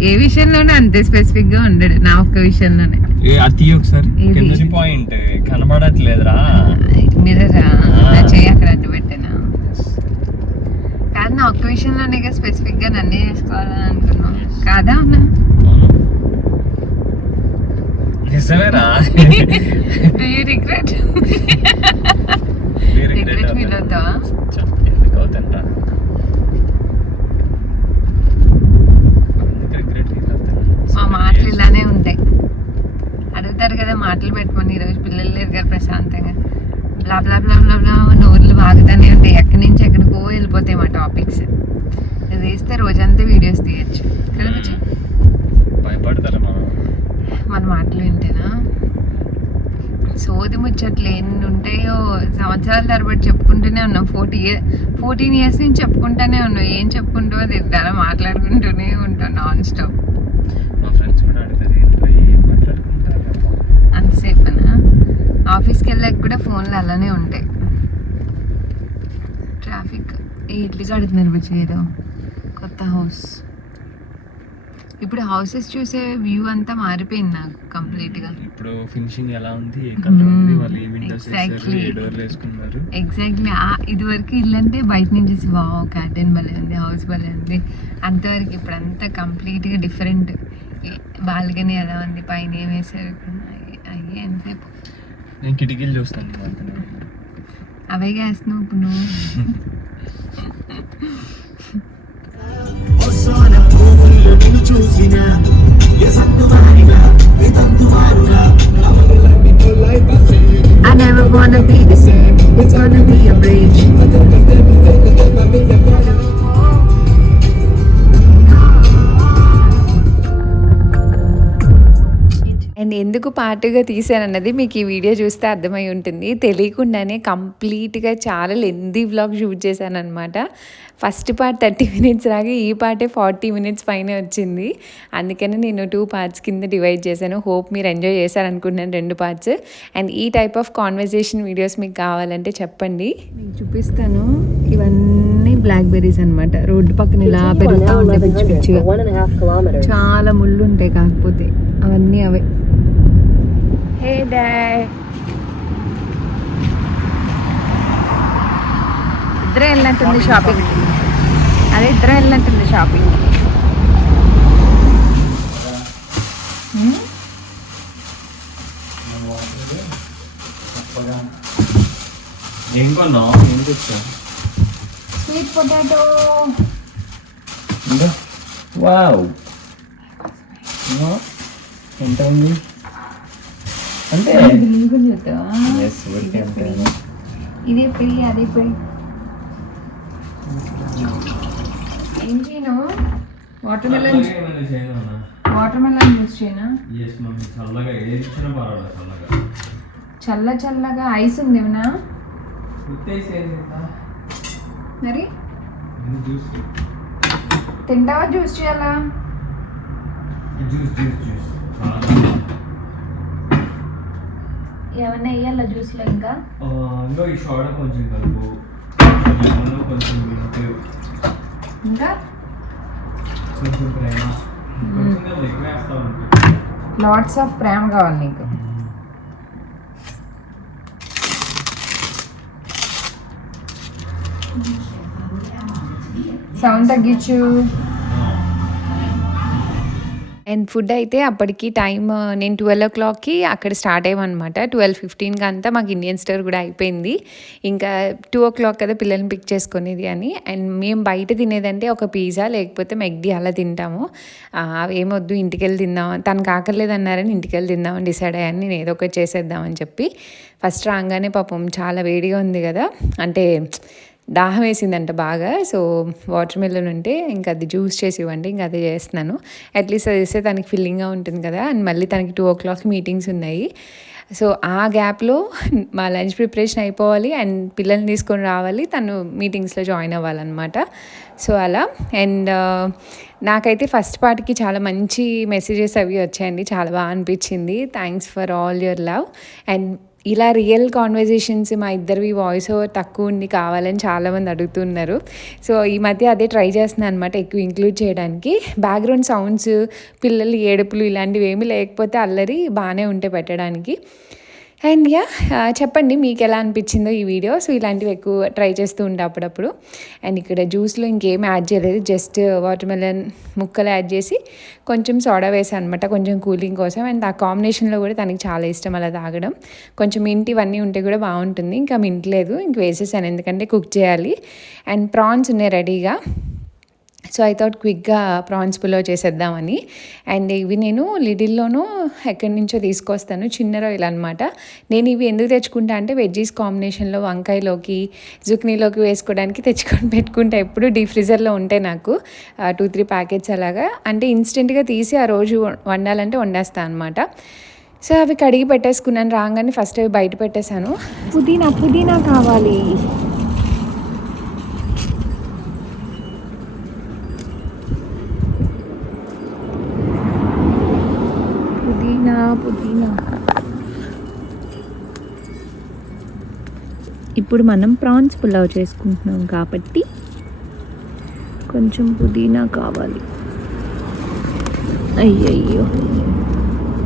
ఏ విషయంలోనే అంతే స్పెసిఫిక్ గా ఉండడు. నా ఒక్క విషయంలోనే. అది ఒకసారి కింద పాయింట్ కనబడట్లేదురా. మిర్రరా చెయ్యి అక్కడ అడ్డు పెట్టానా? కాదు, నా ఒక్క విషయంలోనే స్పెసిఫిక్ గా నన్నే చేసుకోవాలని అనుకున్నాను కాదా? అన్నా నిజమేరా. రిగ్రెట్ ఫీల్ అవుతావా? ఎందుకు అవుతాంటా? మా మాటలు ఇలానే ఉంటాయి. అడుగుతారు కదా మాటలు పెట్టుకొని, ఈరోజు పిల్లలు లేరు కదా ప్రశాంతంగా, బ్లా బ్లా బ్లా బ్లా బ్లా నోర్లు బాగుతానే ఉంటాయి. ఎక్కడి నుంచి ఎక్కడికో వెళ్ళిపోతాయి మా టాపిక్స్. ఇది తీస్తే రోజంతా వీడియోస్ తీయచ్చు కదా. భయపడతారు మన మాటలు వింటేనా? సోది ముచ్చట్లు ఎన్ని ఉంటాయో సంవత్సరాల తరబడి చెప్పుకుంటూనే ఉన్నాం. 14 years నుంచి చెప్పుకుంటూనే ఉన్నాం. ఏం చెప్పుకుంటూ తింటారా, మాట్లాడుకుంటూనే ఉంటాం నాన్ స్టాప్. మా ఫ్రెండ్స్ కూడా అడుగుతారు అంతసేపనా? ఆఫీస్కి వెళ్ళాక కూడా ఫోన్లు అలానే ఉంటాయి. ట్రాఫిక్ ఇడ్లీ కడుతున్నారు బుచ్చి. ఏదో కొత్త హౌస్. ఇప్పుడు హౌసెస్ చూసే వ్యూ అంతా మారిపోయింది నాకు కంప్లీట్ గా. ఇప్పుడు ఫినిషింగ్ ఎలా ఉంది, ఏ కలర్ ఉంది, వాళ్ళు ఏ విండోస్ వేశారు, ఏ డోర్లు వేసుకున్నారు. ఎగ్జాక్ట్లీ. ఇది వరకు ఇల్లు అంటే బయట నుంచి వావ్ గార్డెన్ భలే ఉంది, హౌస్ భలే ఉంది అంతవరకు. ఇప్పుడు అంతా కంప్లీట్ గా డిఫరెంట్. బాల్కనీ ఎలా ఉంది, పైన ఏం వేసారు, అయ్యే ఎంతసేపు. నేను కిటికీలు చూస్తాను. అవే వేస్తున్నావు ఇప్పుడు నువ్వు. I never wanna be the same. It's gonna be a bridge. And ఎందుకు పార్ట్గా తీసానన్నది మీకు ఈ వీడియో చూస్తే అర్థమై ఉంటుంది. తెలియకుండానే కంప్లీట్గా చాలా లెందీ వ్లాగ్ షూట్ చేశాను అనమాట. ఫస్ట్ పార్ట్ 30 minutes రాగా ఈ పార్టే 40 minutes పైనే వచ్చింది. అందుకని నేను 2 parts కింద డివైడ్ చేశాను. హోప్ మీరు ఎంజాయ్ చేశారనుకుంటున్నాను 2 parts. అండ్ ఈ టైప్ ఆఫ్ కాన్వర్జేషన్ వీడియోస్ మీకు కావాలంటే చెప్పండి, మీకు చూపిస్తాను. ఇవన్నీ బ్లాక్ బెర్రీస్ అనమాట. రోడ్డు పక్కన ఇలా పెరుగుతూ ఉంటాయి పిచ్చి పిచ్చిగా. చాలా ముళ్ళు ఉంటాయి, కాకపోతే అవన్నీ అవే. హే డాడ్, ఇద్దరే వెళ్ళినట్టుంది షాపింగ్. అదే ఇద్దరే వెళ్ళినట్టుంది షాపింగ్. ఏం కొన్నావు? ఏం తెచ్చా? Sweet potato. వావ్, ఎంత ఉంది అంటే? ఇదే పెళ్ళి అదే పెళ్ళి. ఏం చేయను? వాటర్ మెలన్ యూస్ చేయనా? చల్లగా ఐస్ ఉంది ఏమన్నా మరి? తింటావా? జ్యూస్ చేయాలా? ఏమన్నా వేయాలా జ్యూస్లో? ఇంకా ఈ సోడా కొంచెం కలుపు, కొంచెం ఇంకా కొంచెం ప్రేమ, కొంచెం కాదు, ఎక్కువ వేస్తా ఉంటాను. లాట్స్ ఆఫ్ ప్రేమ కావాలి నీకు. సౌండ్ తగ్గించు. అండ్ ఫుడ్ అయితే అప్పటికి టైం నేను 12 o'clockకి అక్కడ స్టార్ట్ అయ్యామన్నమాట. 12:15కి అంతా మాకు ఇండియన్ స్టోర్ కూడా అయిపోయింది. ఇంకా 2 o'clock కదా పిల్లల్ని పిక్ చేసుకునేది అని. అండ్ మేము బయట తినేదంటే ఒక పిజ్జా లేకపోతే మెక్డీ అలా తింటాము. ఏమొద్దు ఇంటికి వెళ్ళి తిందాం, తనకు ఆకలేదు అన్నారని ఇంటికి వెళ్ళి తిందామని డిసైడ్ అయ్యాను. నేను ఏదో ఒకటి చేసేద్దామని చెప్పి ఫస్ట్ రాగానే పాపం చాలా వేడిగా ఉంది కదా, అంటే దాహం వేసిందంట బాగా. సో వాటర్ మిలన్ ఉంటే ఇంకా అది జ్యూస్ చేసి ఇవ్వండి, ఇంకా అదే చేస్తున్నాను. అట్లీస్ట్ అది ఇస్తే తనకి ఫిల్లింగ్గా ఉంటుంది కదా. అండ్ మళ్ళీ తనకి 2 o'clockకి మీటింగ్స్ ఉన్నాయి. సో ఆ గ్యాప్లో మా లంచ్ ప్రిపరేషన్ అయిపోవాలి అండ్ పిల్లల్ని తీసుకొని రావాలి, తను మీటింగ్స్లో జాయిన్ అవ్వాలన్నమాట. సో అలా. అండ్ నాకైతే ఫస్ట్ పార్ట్కి చాలా మంచి మెసేజెస్ అవి వచ్చాయండి, చాలా బాగా అనిపించింది. Thanks for all your love. And ఇలా రియల్ కాన్వర్జేషన్స్ మా ఇద్దరివి వాయిస్ ఓవర్ తక్కువ ఉండి కావాలని చాలామంది అడుగుతున్నారు. సో ఈ మధ్య అదే ట్రై చేస్తున్నాను అనమాట, ఎక్కువ ఇంక్లూడ్ చేయడానికి. బ్యాక్గ్రౌండ్ సౌండ్స్, పిల్లలు ఏడుపులు ఇలాంటివి ఏమీ లేకపోతే అల్లరి బాగానే ఉంటే పెట్టడానికి. అండ్ చెప్పండి మీకు ఎలా అనిపించిందో ఈ వీడియో. సో ఇలాంటివి ఎక్కువ ట్రై చేస్తూ ఉంటా అప్పుడప్పుడు. అండ్ ఇక్కడ జ్యూస్లో ఇంకేం యాడ్ చేయలేదు, జస్ట్ వాటర్ మెలన్ ముక్కలు యాడ్ చేసి కొంచెం సోడా వేసాను అనమాట, కొంచెం కూలింగ్ కోసం. అండ్ ఆ కాంబినేషన్లో కూడా తనకి చాలా ఇష్టం అలా తాగడం. కొంచెం మింట్ ఇవన్నీ ఉంటే కూడా బాగుంటుంది. ఇంకా మింట్ లేదు, ఇంక వేసేసాను ఎందుకంటే కుక్ చేయాలి. అండ్ ప్రాన్స్ ఉన్నాయి రెడీగా. సో ఐ థాట్ క్విక్గా ప్రాన్స్ పులావ్ చేసేద్దామని. అండ్ ఇవి నేను లిడిల్లోనూ ఎక్కడి నుంచో తీసుకొస్తాను, చిన్న రొయ్యలు అనమాట. నేను ఇవి ఎందుకు తెచ్చుకుంటా అంటే వెజ్జీస్ కాంబినేషన్లో వంకాయలోకి జుక్నీలోకి వేసుకోవడానికి తెచ్చుకొని పెట్టుకుంటా. ఎప్పుడు డీప్ ఫ్రీజర్లో ఉంటాయి నాకు 2-3 ప్యాకెట్స్ అలాగా. అంటే ఇన్స్టెంట్గా తీసి ఆ రోజు వండాలంటే వండేస్తాను అనమాట. సో అవి కడిగి పెట్టేసుకున్నాను. రాగానే ఫస్ట్ అవి బయట పెట్టేశాను. పుదీనా కావాలి. పుదీనా. ఇప్పుడు మనం ప్రాన్స్ పులావ్ చేసుకుంటున్నాం కాబట్టి కొంచెం పుదీనా కావాలి. అయ్యయ్యో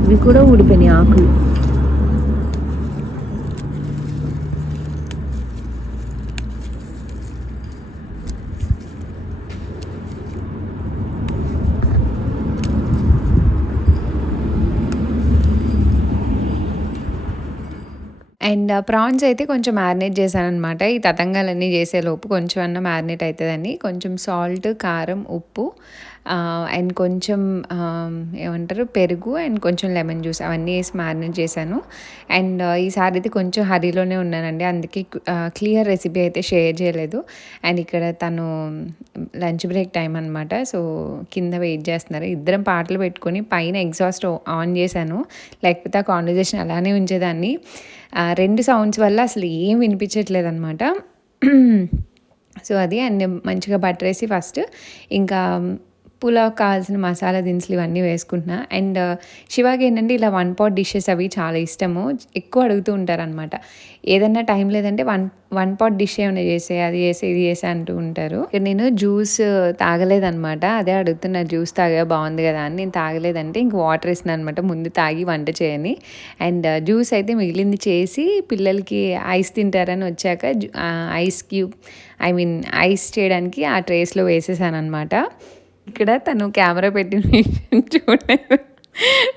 ఇవి కూడా ఊడిపోయినాయి ఆకులు. అండ్ ప్రాన్స్ అయితే కొంచెం మ్యారినేట్ చేశాను అనమాట. ఈ తతంగాలన్నీ చేసేలోపు కొంచెం అన్న మ్యారినేట్ అవుతుందని కొంచెం సాల్ట్, కారం, ఉప్పు అండ్ కొంచెం ఏమంటారు పెరుగు అండ్ కొంచెం లెమన్ జ్యూస్ అవన్నీ వేసి మ్యారినేట్ చేశాను. అండ్ ఈసారి అయితే కొంచెం హరీలోనే ఉన్నానండి, అందుకే క్లియర్ రెసిపీ అయితే షేర్ చేయలేదు. అండ్ ఇక్కడ తను లంచ్ బ్రేక్ టైం అనమాట. సో కింద వెయిట్ చేస్తున్నారు. ఇద్దరం పాటలు పెట్టుకొని పైన ఎగ్జాస్ట్ ఆన్ చేశాను, లేకపోతే ఆ కాన్వర్జేషన్ అలానే ఉంచేదాన్ని. 2 సౌండ్స్ వల్ల అసలు ఏం వినిపించట్లేదు అనమాట. సో అది. అండ్ మంచిగా బటర్ వేసి ఫస్ట్ ఇంకా పులావ్ కావాల్సిన మసాలా దినుసులు ఇవన్నీ వేసుకుంటున్నా. అండ్ శివాకి ఏంటంటే ఇలా 1 pot డిషెస్ అవి చాలా ఇష్టము, ఎక్కువ అడుగుతూ ఉంటారనమాట. ఏదన్నా టైం లేదంటే 1 pot డిష్ ఏమైనా చేసే, అది చేసే, ఇది చేసే అంటూ ఉంటారు. ఇక్కడ నేను జ్యూస్ తాగలేదనమాట, అదే అడుగుతున్నా, జ్యూస్ తాగా బాగుంది కదా అని. నేను తాగలేదంటే ఇంక వాటర్ వేసినా అనమాట, ముందు తాగి వంట చేయని. అండ్ జ్యూస్ అయితే మిగిలింది చేసి పిల్లలకి ఐస్ తింటారని వచ్చాక ఐస్ చేయడానికి ఆ ట్రేస్లో వేసేసాను అనమాట. ఇక్కడ తను కెమెరా పెట్టి చూడలేదు,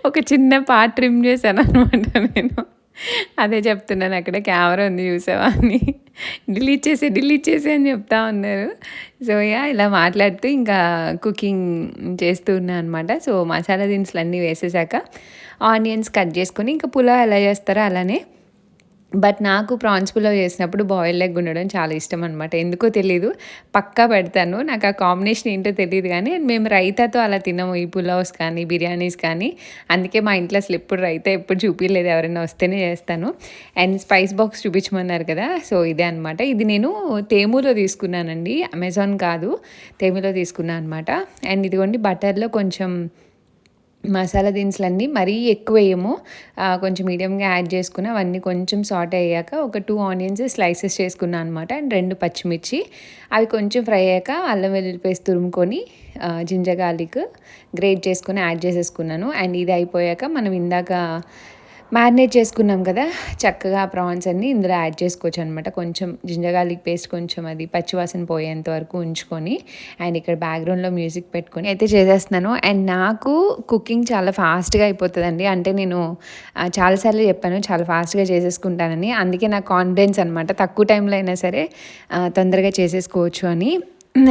ఒక చిన్న పార్ట్ ట్రిమ్ చేశాను అనమాట నేను. అదే చెప్తున్నాను, అక్కడ కెమెరా ఉంది చూసావా అని. డిలీట్ చేసి అని చెప్తా ఉన్నారు. సో ఇలా మాట్లాడుతూ ఇంకా కుకింగ్ చేస్తూ ఉన్నాను అనమాట. సో మసాలా దినుసులు అన్నీ వేసేసాక ఆనియన్స్ కట్ చేసుకొని ఇంకా పులావ్ ఎలా చేస్తారో అలానే. బట్ నాకు ప్రాన్స్ పులావ్ చేసినప్పుడు బాయిల్డ్ ఎగ్ ఉండడం చాలా ఇష్టం అనమాట, ఎందుకో తెలీదు. పక్కా పెడతాను, నాకు ఆ కాంబినేషన్ ఏంటో తెలియదు. కానీ మేము రైతాతో అలా తినము, ఈ పులావ్స్ కానీ బిర్యానీస్ కానీ. అందుకే మా ఇంట్లో అసలు ఎప్పుడు రైతా ఎప్పుడు చూపించలేదు, ఎవరైనా వస్తేనే చేస్తాను. అండ్ స్పైస్ బాక్స్ చూపించమన్నారు కదా, సో ఇదే అనమాట. ఇది నేను తేములో తీసుకున్నానండి, అమెజాన్ కాదు, తేములో తీసుకున్నాను అనమాట. అండ్ ఇదిగోండి బటర్లో కొంచెం మసాలా దినుసులన్నీ మరీ ఎక్కువ వేయము, కొంచెం మీడియంగా యాడ్ చేసుకుని అవన్నీ కొంచెం సాట్ అయ్యాక ఒక 2 ఆనియన్స్ స్లైసెస్ చేసుకున్నాను అనమాట. అండ్ 2 పచ్చిమిర్చి అవి కొంచెం ఫ్రై అయ్యాక అల్లం వెల్లుల్లి పేస్ట్ తురుముకొని జింజర్ గార్లిక్ గ్రేట్ చేసుకొని యాడ్ చేసేసుకున్నాను. అండ్ ఇది అయిపోయాక మనం ఇందాక మ్యారినేట్ చేసుకున్నాం కదా చక్కగా ప్రాన్స్ అన్ని ఇందులో యాడ్ చేసుకోవచ్చు అనమాట. కొంచెం జింజర్ గార్లిక్ పేస్ట్ కొంచెం అది పచ్చివాసన పోయేంత వరకు ఉంచుకొని అండ్ ఇక్కడ బ్యాక్గ్రౌండ్లో మ్యూజిక్ పెట్టుకొని అయితే చేసేస్తున్నాను. అండ్ నాకు కుకింగ్ చాలా ఫాస్ట్గా అయిపోతుందండి. అంటే నేను చాలాసార్లు చెప్పాను చాలా ఫాస్ట్గా చేసేసుకుంటానని, అందుకే నాకు కాన్ఫిడెన్స్ అనమాట తక్కువ టైంలో అయినా సరే తొందరగా చేసేసుకోవచ్చు అని.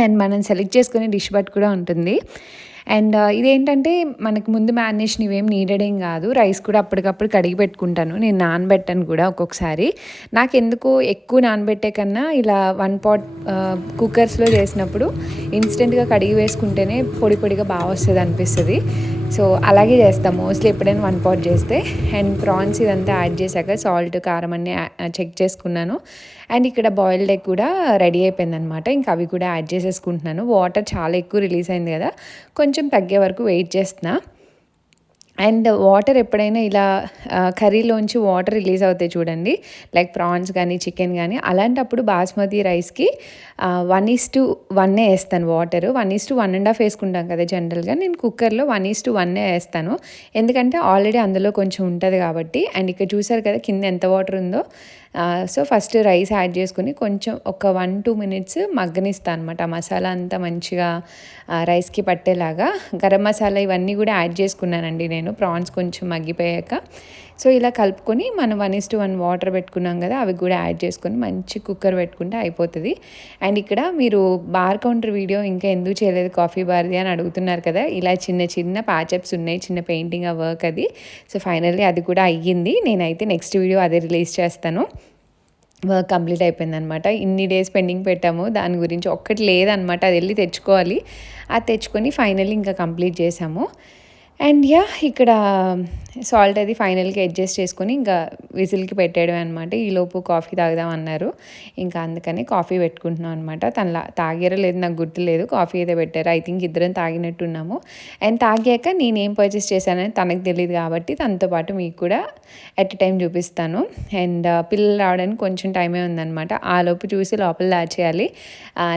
అండ్ మనం సెలెక్ట్ చేసుకునే డిష్ బట్ కూడా ఉంటుంది. అండ్ ఇదేంటంటే మనకు ముందు మ్యారినేషన్ ఇవేం నీడెడ్ ఏం కాదు, రైస్ కూడా అప్పటికప్పుడు కడిగి పెట్టుకుంటాను, నేను నానబెట్టాను కూడా ఒక్కొక్కసారి. నాకు ఎందుకో ఎక్కువ నానబెట్టే కన్నా ఇలా 1 పాట్ కుక్కర్స్లో చేసినప్పుడు ఇన్స్టెంట్గా కడిగి వేసుకుంటేనే పొడి పొడిగా బాగా వస్తుంది అనిపిస్తుంది. సో అలాగే చేస్తాను మోస్ట్లీ ఎప్పుడైనా 1 పాట్ చేస్తే. అండ్ ప్రాన్స్ ఇదంతా యాడ్ చేశాక సాల్ట్ కారం అన్నీ చెక్ చేసుకున్నాను. అండ్ ఇక్కడ బాయిల్డ్ ఎగ్ కూడా రెడీ అయిపోయింది అనమాట. ఇంకా అవి కూడా యాడ్ చేసేసుకుంటున్నాను. వాటర్ చాలా ఎక్కువ రిలీజ్ అయింది కదా, కొంచెం తగ్గే వరకు వెయిట్ చేస్తున్నా. అండ్ వాటర్ ఎప్పుడైనా ఇలా కర్రీలోంచి వాటర్ రిలీజ్ అవుతాయి చూడండి, లైక్ ప్రాన్స్ కానీ చికెన్ కానీ, అలాంటప్పుడు బాస్మతి రైస్కి 1:1 వేస్తాను వాటర్. 1:1.5 వేసుకుంటాం కదా జనరల్గా, నేను కుక్కర్లో 1:1 వేస్తాను, ఎందుకంటే ఆల్రెడీ అందులో కొంచెం ఉంటుంది కాబట్టి. అండ్ ఇక్కడ చూసారు కదా కింద ఎంత వాటర్ ఉందో. సో ఫస్ట్ రైస్ యాడ్ చేసుకుని కొంచెం ఒక 1-2 మినిట్స్ మగ్గనిస్తాను అనమాట, మసాలా అంతా మంచిగా రైస్కి పట్టేలాగా. గరం మసాలా ఇవన్నీ కూడా యాడ్ చేసుకున్నానండి నేను ప్రాన్స్ కొంచెం మగ్గిపోయాక. సో ఇలా కలుపుకొని మనం 1:1 వాటర్ పెట్టుకున్నాం కదా, అవి కూడా యాడ్ చేసుకొని మంచి కుక్కర్ పెట్టుకుంటే అయిపోతుంది. అండ్ ఇక్కడ మీరు బార్ కౌంటర్ వీడియో ఇంకా ఎందుకు చేయలేదు కాఫీ బార్ది అని అడుగుతున్నారు కదా, ఇలా చిన్న చిన్న ప్యాచప్స్ ఉన్నాయి, చిన్న పెయింటింగ్ ఆ వర్క్ అది. సో ఫైనల్లీ అది కూడా అయ్యింది. నేనైతే నెక్స్ట్ వీడియో అదే రిలీజ్ చేస్తాను. వర్క్ కంప్లీట్ అయిపోయిందనమాట. ఇన్ని డేస్ పెండింగ్ పెట్టాము, దాని గురించి ఒక్కటి లేదనమాట, అది వెళ్ళి తెచ్చుకోవాలి. అది తెచ్చుకొని ఫైనల్లీ ఇంకా కంప్లీట్ చేసాము. అండ్ ఇక్కడ సాల్ట్ అది ఫైనల్గా అడ్జస్ట్ చేసుకొని ఇంకా విజిల్కి పెట్టేయడం అనమాట. ఈలోపు కాఫీ తాగుదామన్నారు, ఇంకా అందుకని కాఫీ పెట్టుకుంటున్నాం అనమాట. తను తాగారో లేదు నాకు గుర్తులేదు, కాఫీ అయితే పెట్టారు. ఐ థింక్ ఇద్దరం తాగినట్టున్నాము. అండ్ తాగాక నేనేం పర్చేస్ చేశానని తనకు తెలియదు కాబట్టి తనతో పాటు మీకు కూడా ఎట్ టైం చూపిస్తాను. అండ్ పిల్లలు రావడానికి కొంచెం టైమే ఉందన్నమాట, ఆ లోపు చూసి లోపల దాచేయాలి.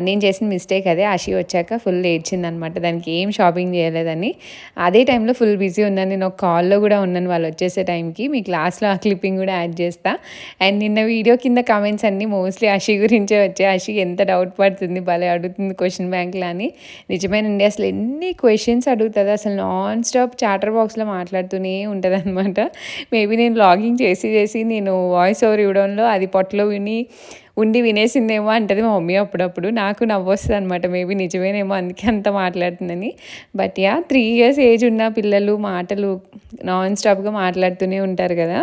నేను చేసిన మిస్టేక్ అదే, ఆశి వచ్చాక ఫుల్ ఏడ్చిందనమాట, దానికి ఏం షాపింగ్ చేయలేదని. అదే టైంలో ఫుల్ బిజీ ఉన్నాను, నేను ఒక కాల్లో కూడా ఉన్నాను వాళ్ళు వచ్చేసే టైంకి. మీకు లాస్ట్లో ఆ క్లిప్పింగ్ కూడా యాడ్ చేస్తా. అండ్ నిన్న వీడియో కింద కామెంట్స్ అన్నీ మోస్ట్లీ ఆశి గురించే వచ్చాయి. ఆశి ఎంత డౌట్ పడుతుంది, భలే అడుగుతుంది క్వశ్చన్ బ్యాంక్లో అని. నిజమేనండి, అసలు ఎన్ని క్వశ్చన్స్ అడుగుతుంది, అసలు నాన్ స్టాప్ చాటర్ బాక్స్లో మాట్లాడుతూనే ఉంటుంది అనమాట. మేబీ నేను లాగింగ్ చేసి నేను వాయిస్ ఓవర్ ఇవ్వడంలో అది పొట్టలో ఉండి వినేసిందేమో అంటది మా మమ్మీ అప్పుడప్పుడు. నాకు నవ్వొస్తుంది అనమాట, మేబీ నిజమేనేమో అందుకే అంత మాట్లాడుతుందని. బట్ 3 years ఏజ్ ఉన్న పిల్లలు మాటలు నాన్ స్టాప్గా మాట్లాడుతూనే ఉంటారు కదా.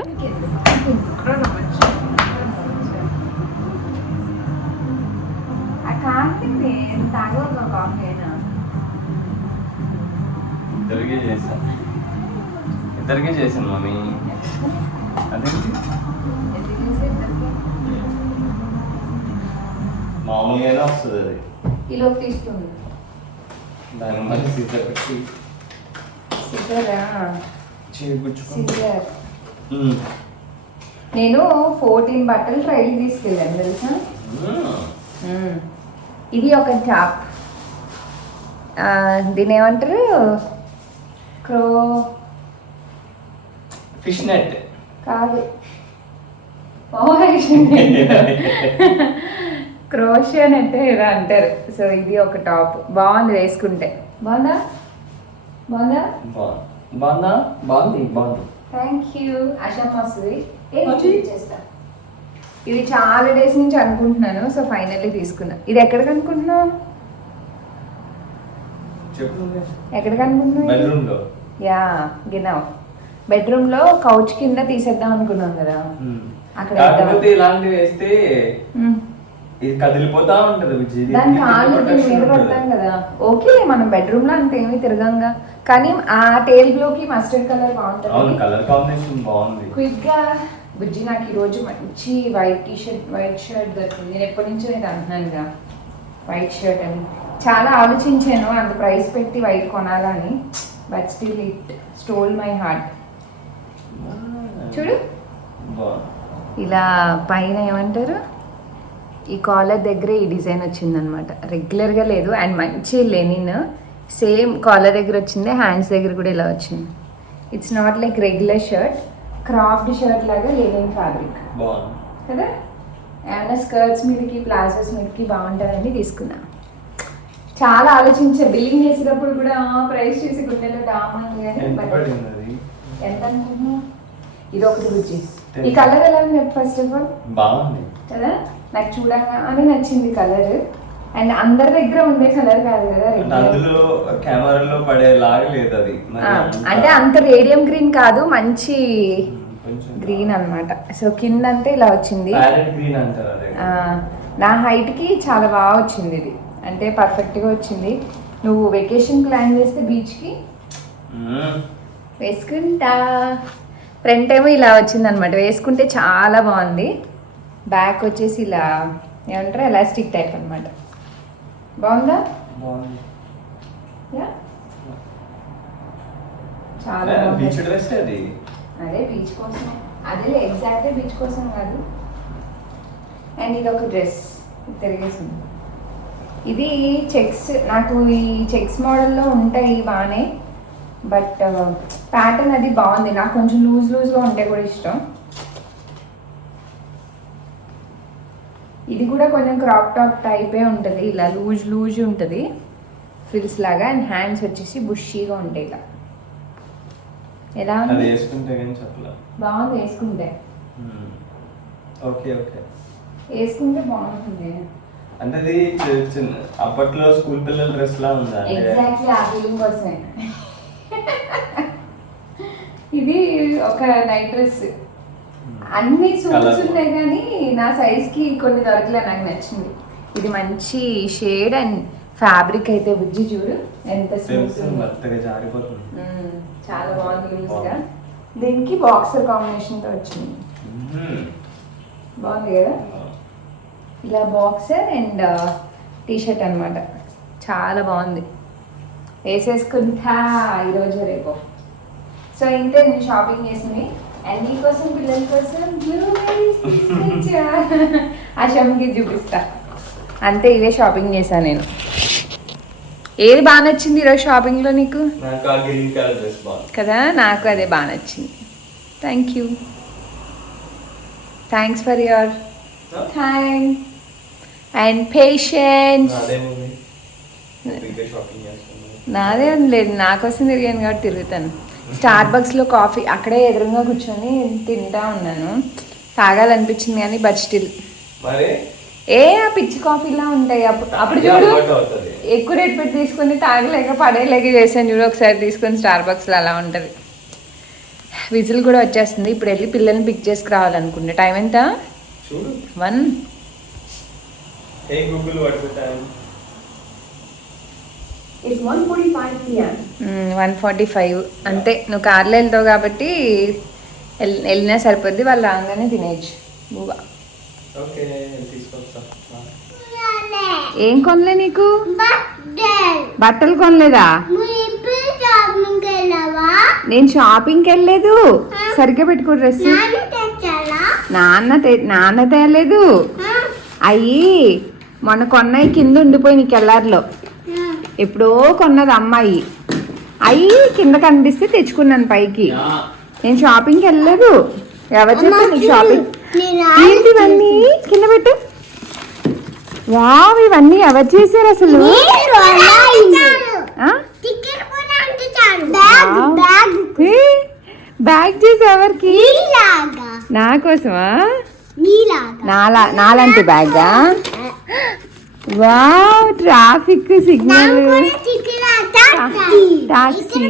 ఇద్దరికే చేశాను మమ్మీ. అదేంటి మామూలుగానే వస్తుంది అది, కిలోకి తీస్తుంది దాని మళ్ళీ సిజర్ పెట్టి సిజర్. నేను 14 బట్టలు ట్రైల్ తీసుకెళ్ళాను తెలుసా. ఇది ఒక టాప్, దీని ఏమంటారు, ఫిష్ నెట్ కాదు, క్రోషియా నెట్ ఏదో అంటారు. సో ఇది ఒక టాప్, బాగుంది వేసుకుంటే. బాగుందా థ్యాంక్ యూ. అషమ్ వస్తుంది చేస్తా. ఇది చాలా డేస్ నుంచి అనుకుంటున్నాను, సో ఫైనల్లీ తీసుకున్నా. ఇది ఎక్కడికి అనుకుంటున్నావు, ఎక్కడికి అనుకుంటున్నావు? బెడ్రూమ్ లో కౌచ్ కింద తీసేద్దాం అనుకున్నాం కదా, అక్కడ ఇలాంటివి వేస్తే ఇది కదిలిపోతా ఉంటది, దాని కాళ్ళు మీద పడతాం కదా. ఓకే మనం బెడ్రూమ్ లో అంత ఏమీ తిరగంగా, కానీ ఆ టేబుల్ లోకి మస్టర్డ్ కలర్ బాగుంటుంది, కలర్ కాంబినేషన్ బాగుంది. క్విక్ గా బుజ్జి నాకు ఈ రోజు మంచి వైట్ షర్ట్ దొరికింది. నేను ఎప్పటి నుంచో నేను అంటున్నాను వైట్ షర్ట్ అని, చాలా ఆలోచించాను అంత ప్రైస్ పెట్టి వైట్ కొనాలని. But still it stole my heart. చూడు ఇలా పైన ఏమంటారు ఈ కాలర్ దగ్గర ఈ డిజైన్ వచ్చిందనమాట. రెగ్యులర్గా లేదు అండ్ మంచి లెనిన్ సేమ్ కాలర్ దగ్గర వచ్చింది, హ్యాండ్స్ దగ్గర కూడా ఇలా వచ్చింది. It's not like regular shirt, craft shirt లాగా లెనిన్ ఫ్యాబ్రిక్ కదా. ఏమైనా స్కర్ట్స్ మీదకి ప్లాజోస్ మీదకి బాగుంటుందని తీసుకున్నా. చాలా ఆలోచించా బిల్లింగ్ చేసేటప్పుడు కూడా ప్రైస్ చేసి గుండెలో దామని కానీ ఎంత అనుకుంటున్నా. ఇది ఒకటి బుజ్జి. ఈ కలర్ ఎలా ఉంది ఫస్ట్ ఆఫ్ ఆల్ బాగుంది కదా, నాకు చూడగానే నచ్చింది కలర్. అండ్ అందరి దగ్గర ఉండే కలర్ కాదు కదా, అందులో కెమెరాలో పడేలాగా లేదు అది. అంటే అంత రేడియం గ్రీన్ కాదు, మంచి గ్రీన్ అన్నమాట. సో కింద అంతా ఇలా వచ్చింది. నా హైట్ కి చాలా బాగా వచ్చింది ఇది, అంటే పర్ఫెక్ట్ గా వచ్చింది. నువ్వు వెకేషన్ ప్లాన్ చేస్తే బీచ్ కి వేసుకుంటా. ఫ్రంట్ ఏమో ఇలా వచ్చింది అనమాట, వేసుకుంటే చాలా బాగుంది. బ్యాక్ వచ్చేసి ఇలా ఏమంటారు ఎలాస్టిక్ టైప్ అనమాట. బాగుందా? చాలా బాగుంది. అదే బీచ్ కోసం, అదే ఎగ్జాక్ట్గా బీచ్ కోసం కాదు. అండ్ ఇది ఒక డ్రెస్ తిరిగేసింది. ఇది చెక్స్, నాకు ఈ చెక్స్ మోడల్లో ఉంటాయి బాగానే, బట్ ప్యాటర్న్ అది బాగుంది. నాకు కొంచెం లూజ్గా ఉంటే కూడా ఇష్టం. ఇది కూడా కొంచెం క్రాప్ టాప్ టైపే ఉంటుంది, ఇలా లూజ్ ఉంటుంది ఫ్రిల్స్ లాగా. అండ్ హ్యాండ్స్ వచ్చేసి బుషీగా ఉంటాయి ఇలా. ఎలా ఉంది? బాగుంది వేసుకుంటే. వేసుకుంటే బాగుంటుంది. అంటే అప్పట్లో స్కూల్ పిల్లల డ్రెస్ లా ఉందా? ఎగ్జాక్ట్లీ ఆ ఫీలింగ్ కోసమే. ఇది ఒక నైట్ డ్రెస్. అన్ని సూట్స్ ఉన్నాయి కానీ నా సైజ్ కి కొన్ని దొరకలే, నాకు నచ్చింది. ఇది మంచి షేడ్ అండ్ ఫ్యాబ్రిక్ అయితే బుజ్జి చూడు ఎంత స్మూత్, చాలా బాగుంది లూజ్ గా. దీనికి బాక్సర్ కాంబినేషన్ తో వచ్చింది, బాగుంది కదా. ఇలా బాక్సర్ అండ్ టీషర్ట్ అనమాట, చాలా బాగుంది. వేసేసుకుంటా ఈరోజు రేపు. సో ఇంతే నేను షాపింగ్ చేసింది. అండ్ నీకోసం పిల్లల కోసం బ్లూబెర్రీస్ తీసుకొచ్చా, ఆ షమ్కి చూపిస్తా. అంతే, ఇవే షాపింగ్ చేశాను నేను. ఏది బాగా నచ్చింది ఈరోజు షాపింగ్లో నీకు? కదా, నాకు అదే బాగా నచ్చింది. Thanks for your time and patience. నాదే లేదు, నా కోసం తిరిగాను కాబట్టి తిరుగుతాను. స్టార్ బక్స్లో కాఫీ అక్కడే ఎదురుగా కూర్చొని తింటా ఉన్నాను. తాగాలనిపించింది కానీ బట్ స్టిల్ ఆ పిచ్చి కాఫీలా ఉంటాయి. అప్పుడు చూడు ఎక్కువ రేట్ పెట్టి తీసుకొని తాగలేక పడేలేక చేశాను చూడు ఒకసారి తీసుకొని స్టార్ బక్స్లో, అలా ఉంటుంది. విజిల్ కూడా వచ్చేస్తుంది. ఇప్పుడు వెళ్ళి పిల్లల్ని పిక్ చేసుకురావాలనుకుంటే. టైం ఎంత? 1. 1:45. అంతే, నువ్వు కార్లో వెళ్తావు కాబట్టి వెళ్ళినా సరిపోద్ది. వాళ్ళు రాగానే తినేయచ్చు. ఏం కొనలే నీకు? బట్టలు కొనలేదా? నేను షాపింగ్కి వెళ్ళలేదు. సరిగ్గా పెట్టుకో డ్రెస్. నాన్న తేలేదు. అయ్యి మొన్న కొన్నాయి కింద ఉండిపోయి నీ కెల్లార్లో. ఎప్పుడో కొన్నది అమ్మాయి. అయ్యి కింద కనిపిస్తే తెచ్చుకున్నాను పైకి. నేను షాపింగ్కి వెళ్ళలేదు. ఎవరు చెప్పారు నీకు షాపింగ్? ఏంటి ఇవన్నీ కింద పెట్టు. వావ్, ఇవన్నీ ఎవరు చేశారు అసలు? బ్యాగ్ చేసి ఎవరికి? నా కోసమా? నాలాంటి బ్యాగా? Wow, traffic signal, taxi,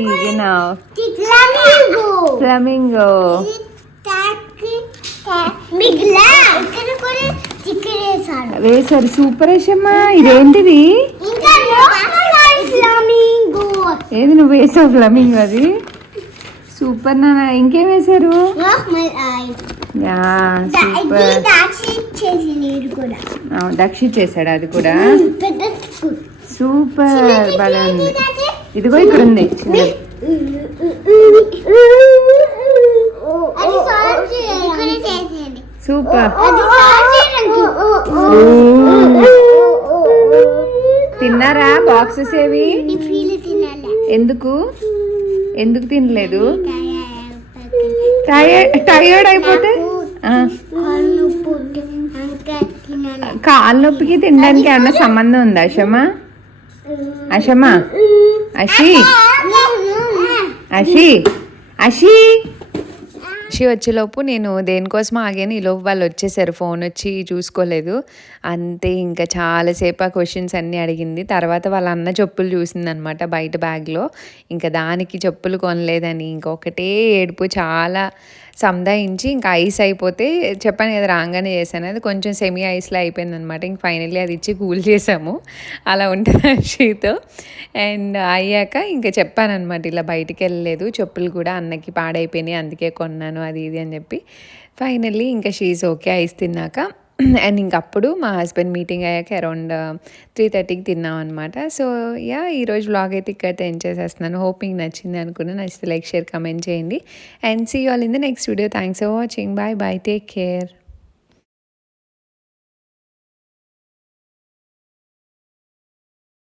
flamingo. వేసారు, సూపర్ వేసమ్మా. ఇదేంటిది? ఏది నువ్వు వేసావు? ఫ్లమింగో. అది సూపర్ నాన్న. ఇంకేం వేశారు? దక్షిత్ చేశాడు అది కూడా. సూపర్, బాగా ఉంది. ఇదిగో ఇక్కడ ఉంది సూపర్. తిన్నారా బాక్సెస్ ఏవి? ఎందుకు ఎందుకు తినలేదు? టైర్డ్ అయిపోతే కాళ్ళ నొప్పికి తినడానికి ఏమన్నా సంబంధం ఉందా అషమా? అషమా అషి అషి అషి అషి వచ్చేలోపు నేను దేనికోసం ఆగాను, ఈలోపు వాళ్ళు వచ్చేసారు. ఫోన్ వచ్చి చూసుకోలేదు అంతే. ఇంకా చాలాసేపు ఆ క్వశ్చన్స్ అన్నీ అడిగింది. తర్వాత వాళ్ళ అన్న చెప్పులు చూసిందనమాట బయట బ్యాగ్లో. ఇంకా దానికి చెప్పులు కొనలేదని ఇంకొకటే ఏడుపు. చాలా సంధాయించి ఇంకా ఐస్ అయిపోతే చెప్పాను కదా రాగానే చేశాను, అది కొంచెం సెమీ ఐస్లో అయిపోయింది అనమాట. ఇంక ఫైనల్లీ అది ఇచ్చి కూల్ చేసాము. అలా ఉంటుంది అషితో. అండ్ అయ్యాక ఇంకా చెప్పాను అనమాట, ఇలా బయటికి వెళ్ళలేదు, చెప్పులు కూడా అన్నకి పాడైపోయినాయి అందుకే కొన్నాను అది ఇది అని చెప్పి. ఫైనల్లీ ఇంకా షీజ్ ఓకే ఐస్ తిన్నాక. అండ్ ఇంకప్పుడు మా హస్బెండ్ మీటింగ్ అయ్యాక అరౌండ్ 3:30కి తిన్నాం అనమాట. సో యా ఈరోజు వ్లాగ్ అయితే ఇక్కడైతే ఎండ్ చేసేస్తున్నాను. హోప్ మీకు నచ్చింది అనుకున్నాను. నచ్చితే లైక్ షేర్ కమెంట్ చేయండి. And see you all in the next video. Thanks for watching. Bye bye, take care.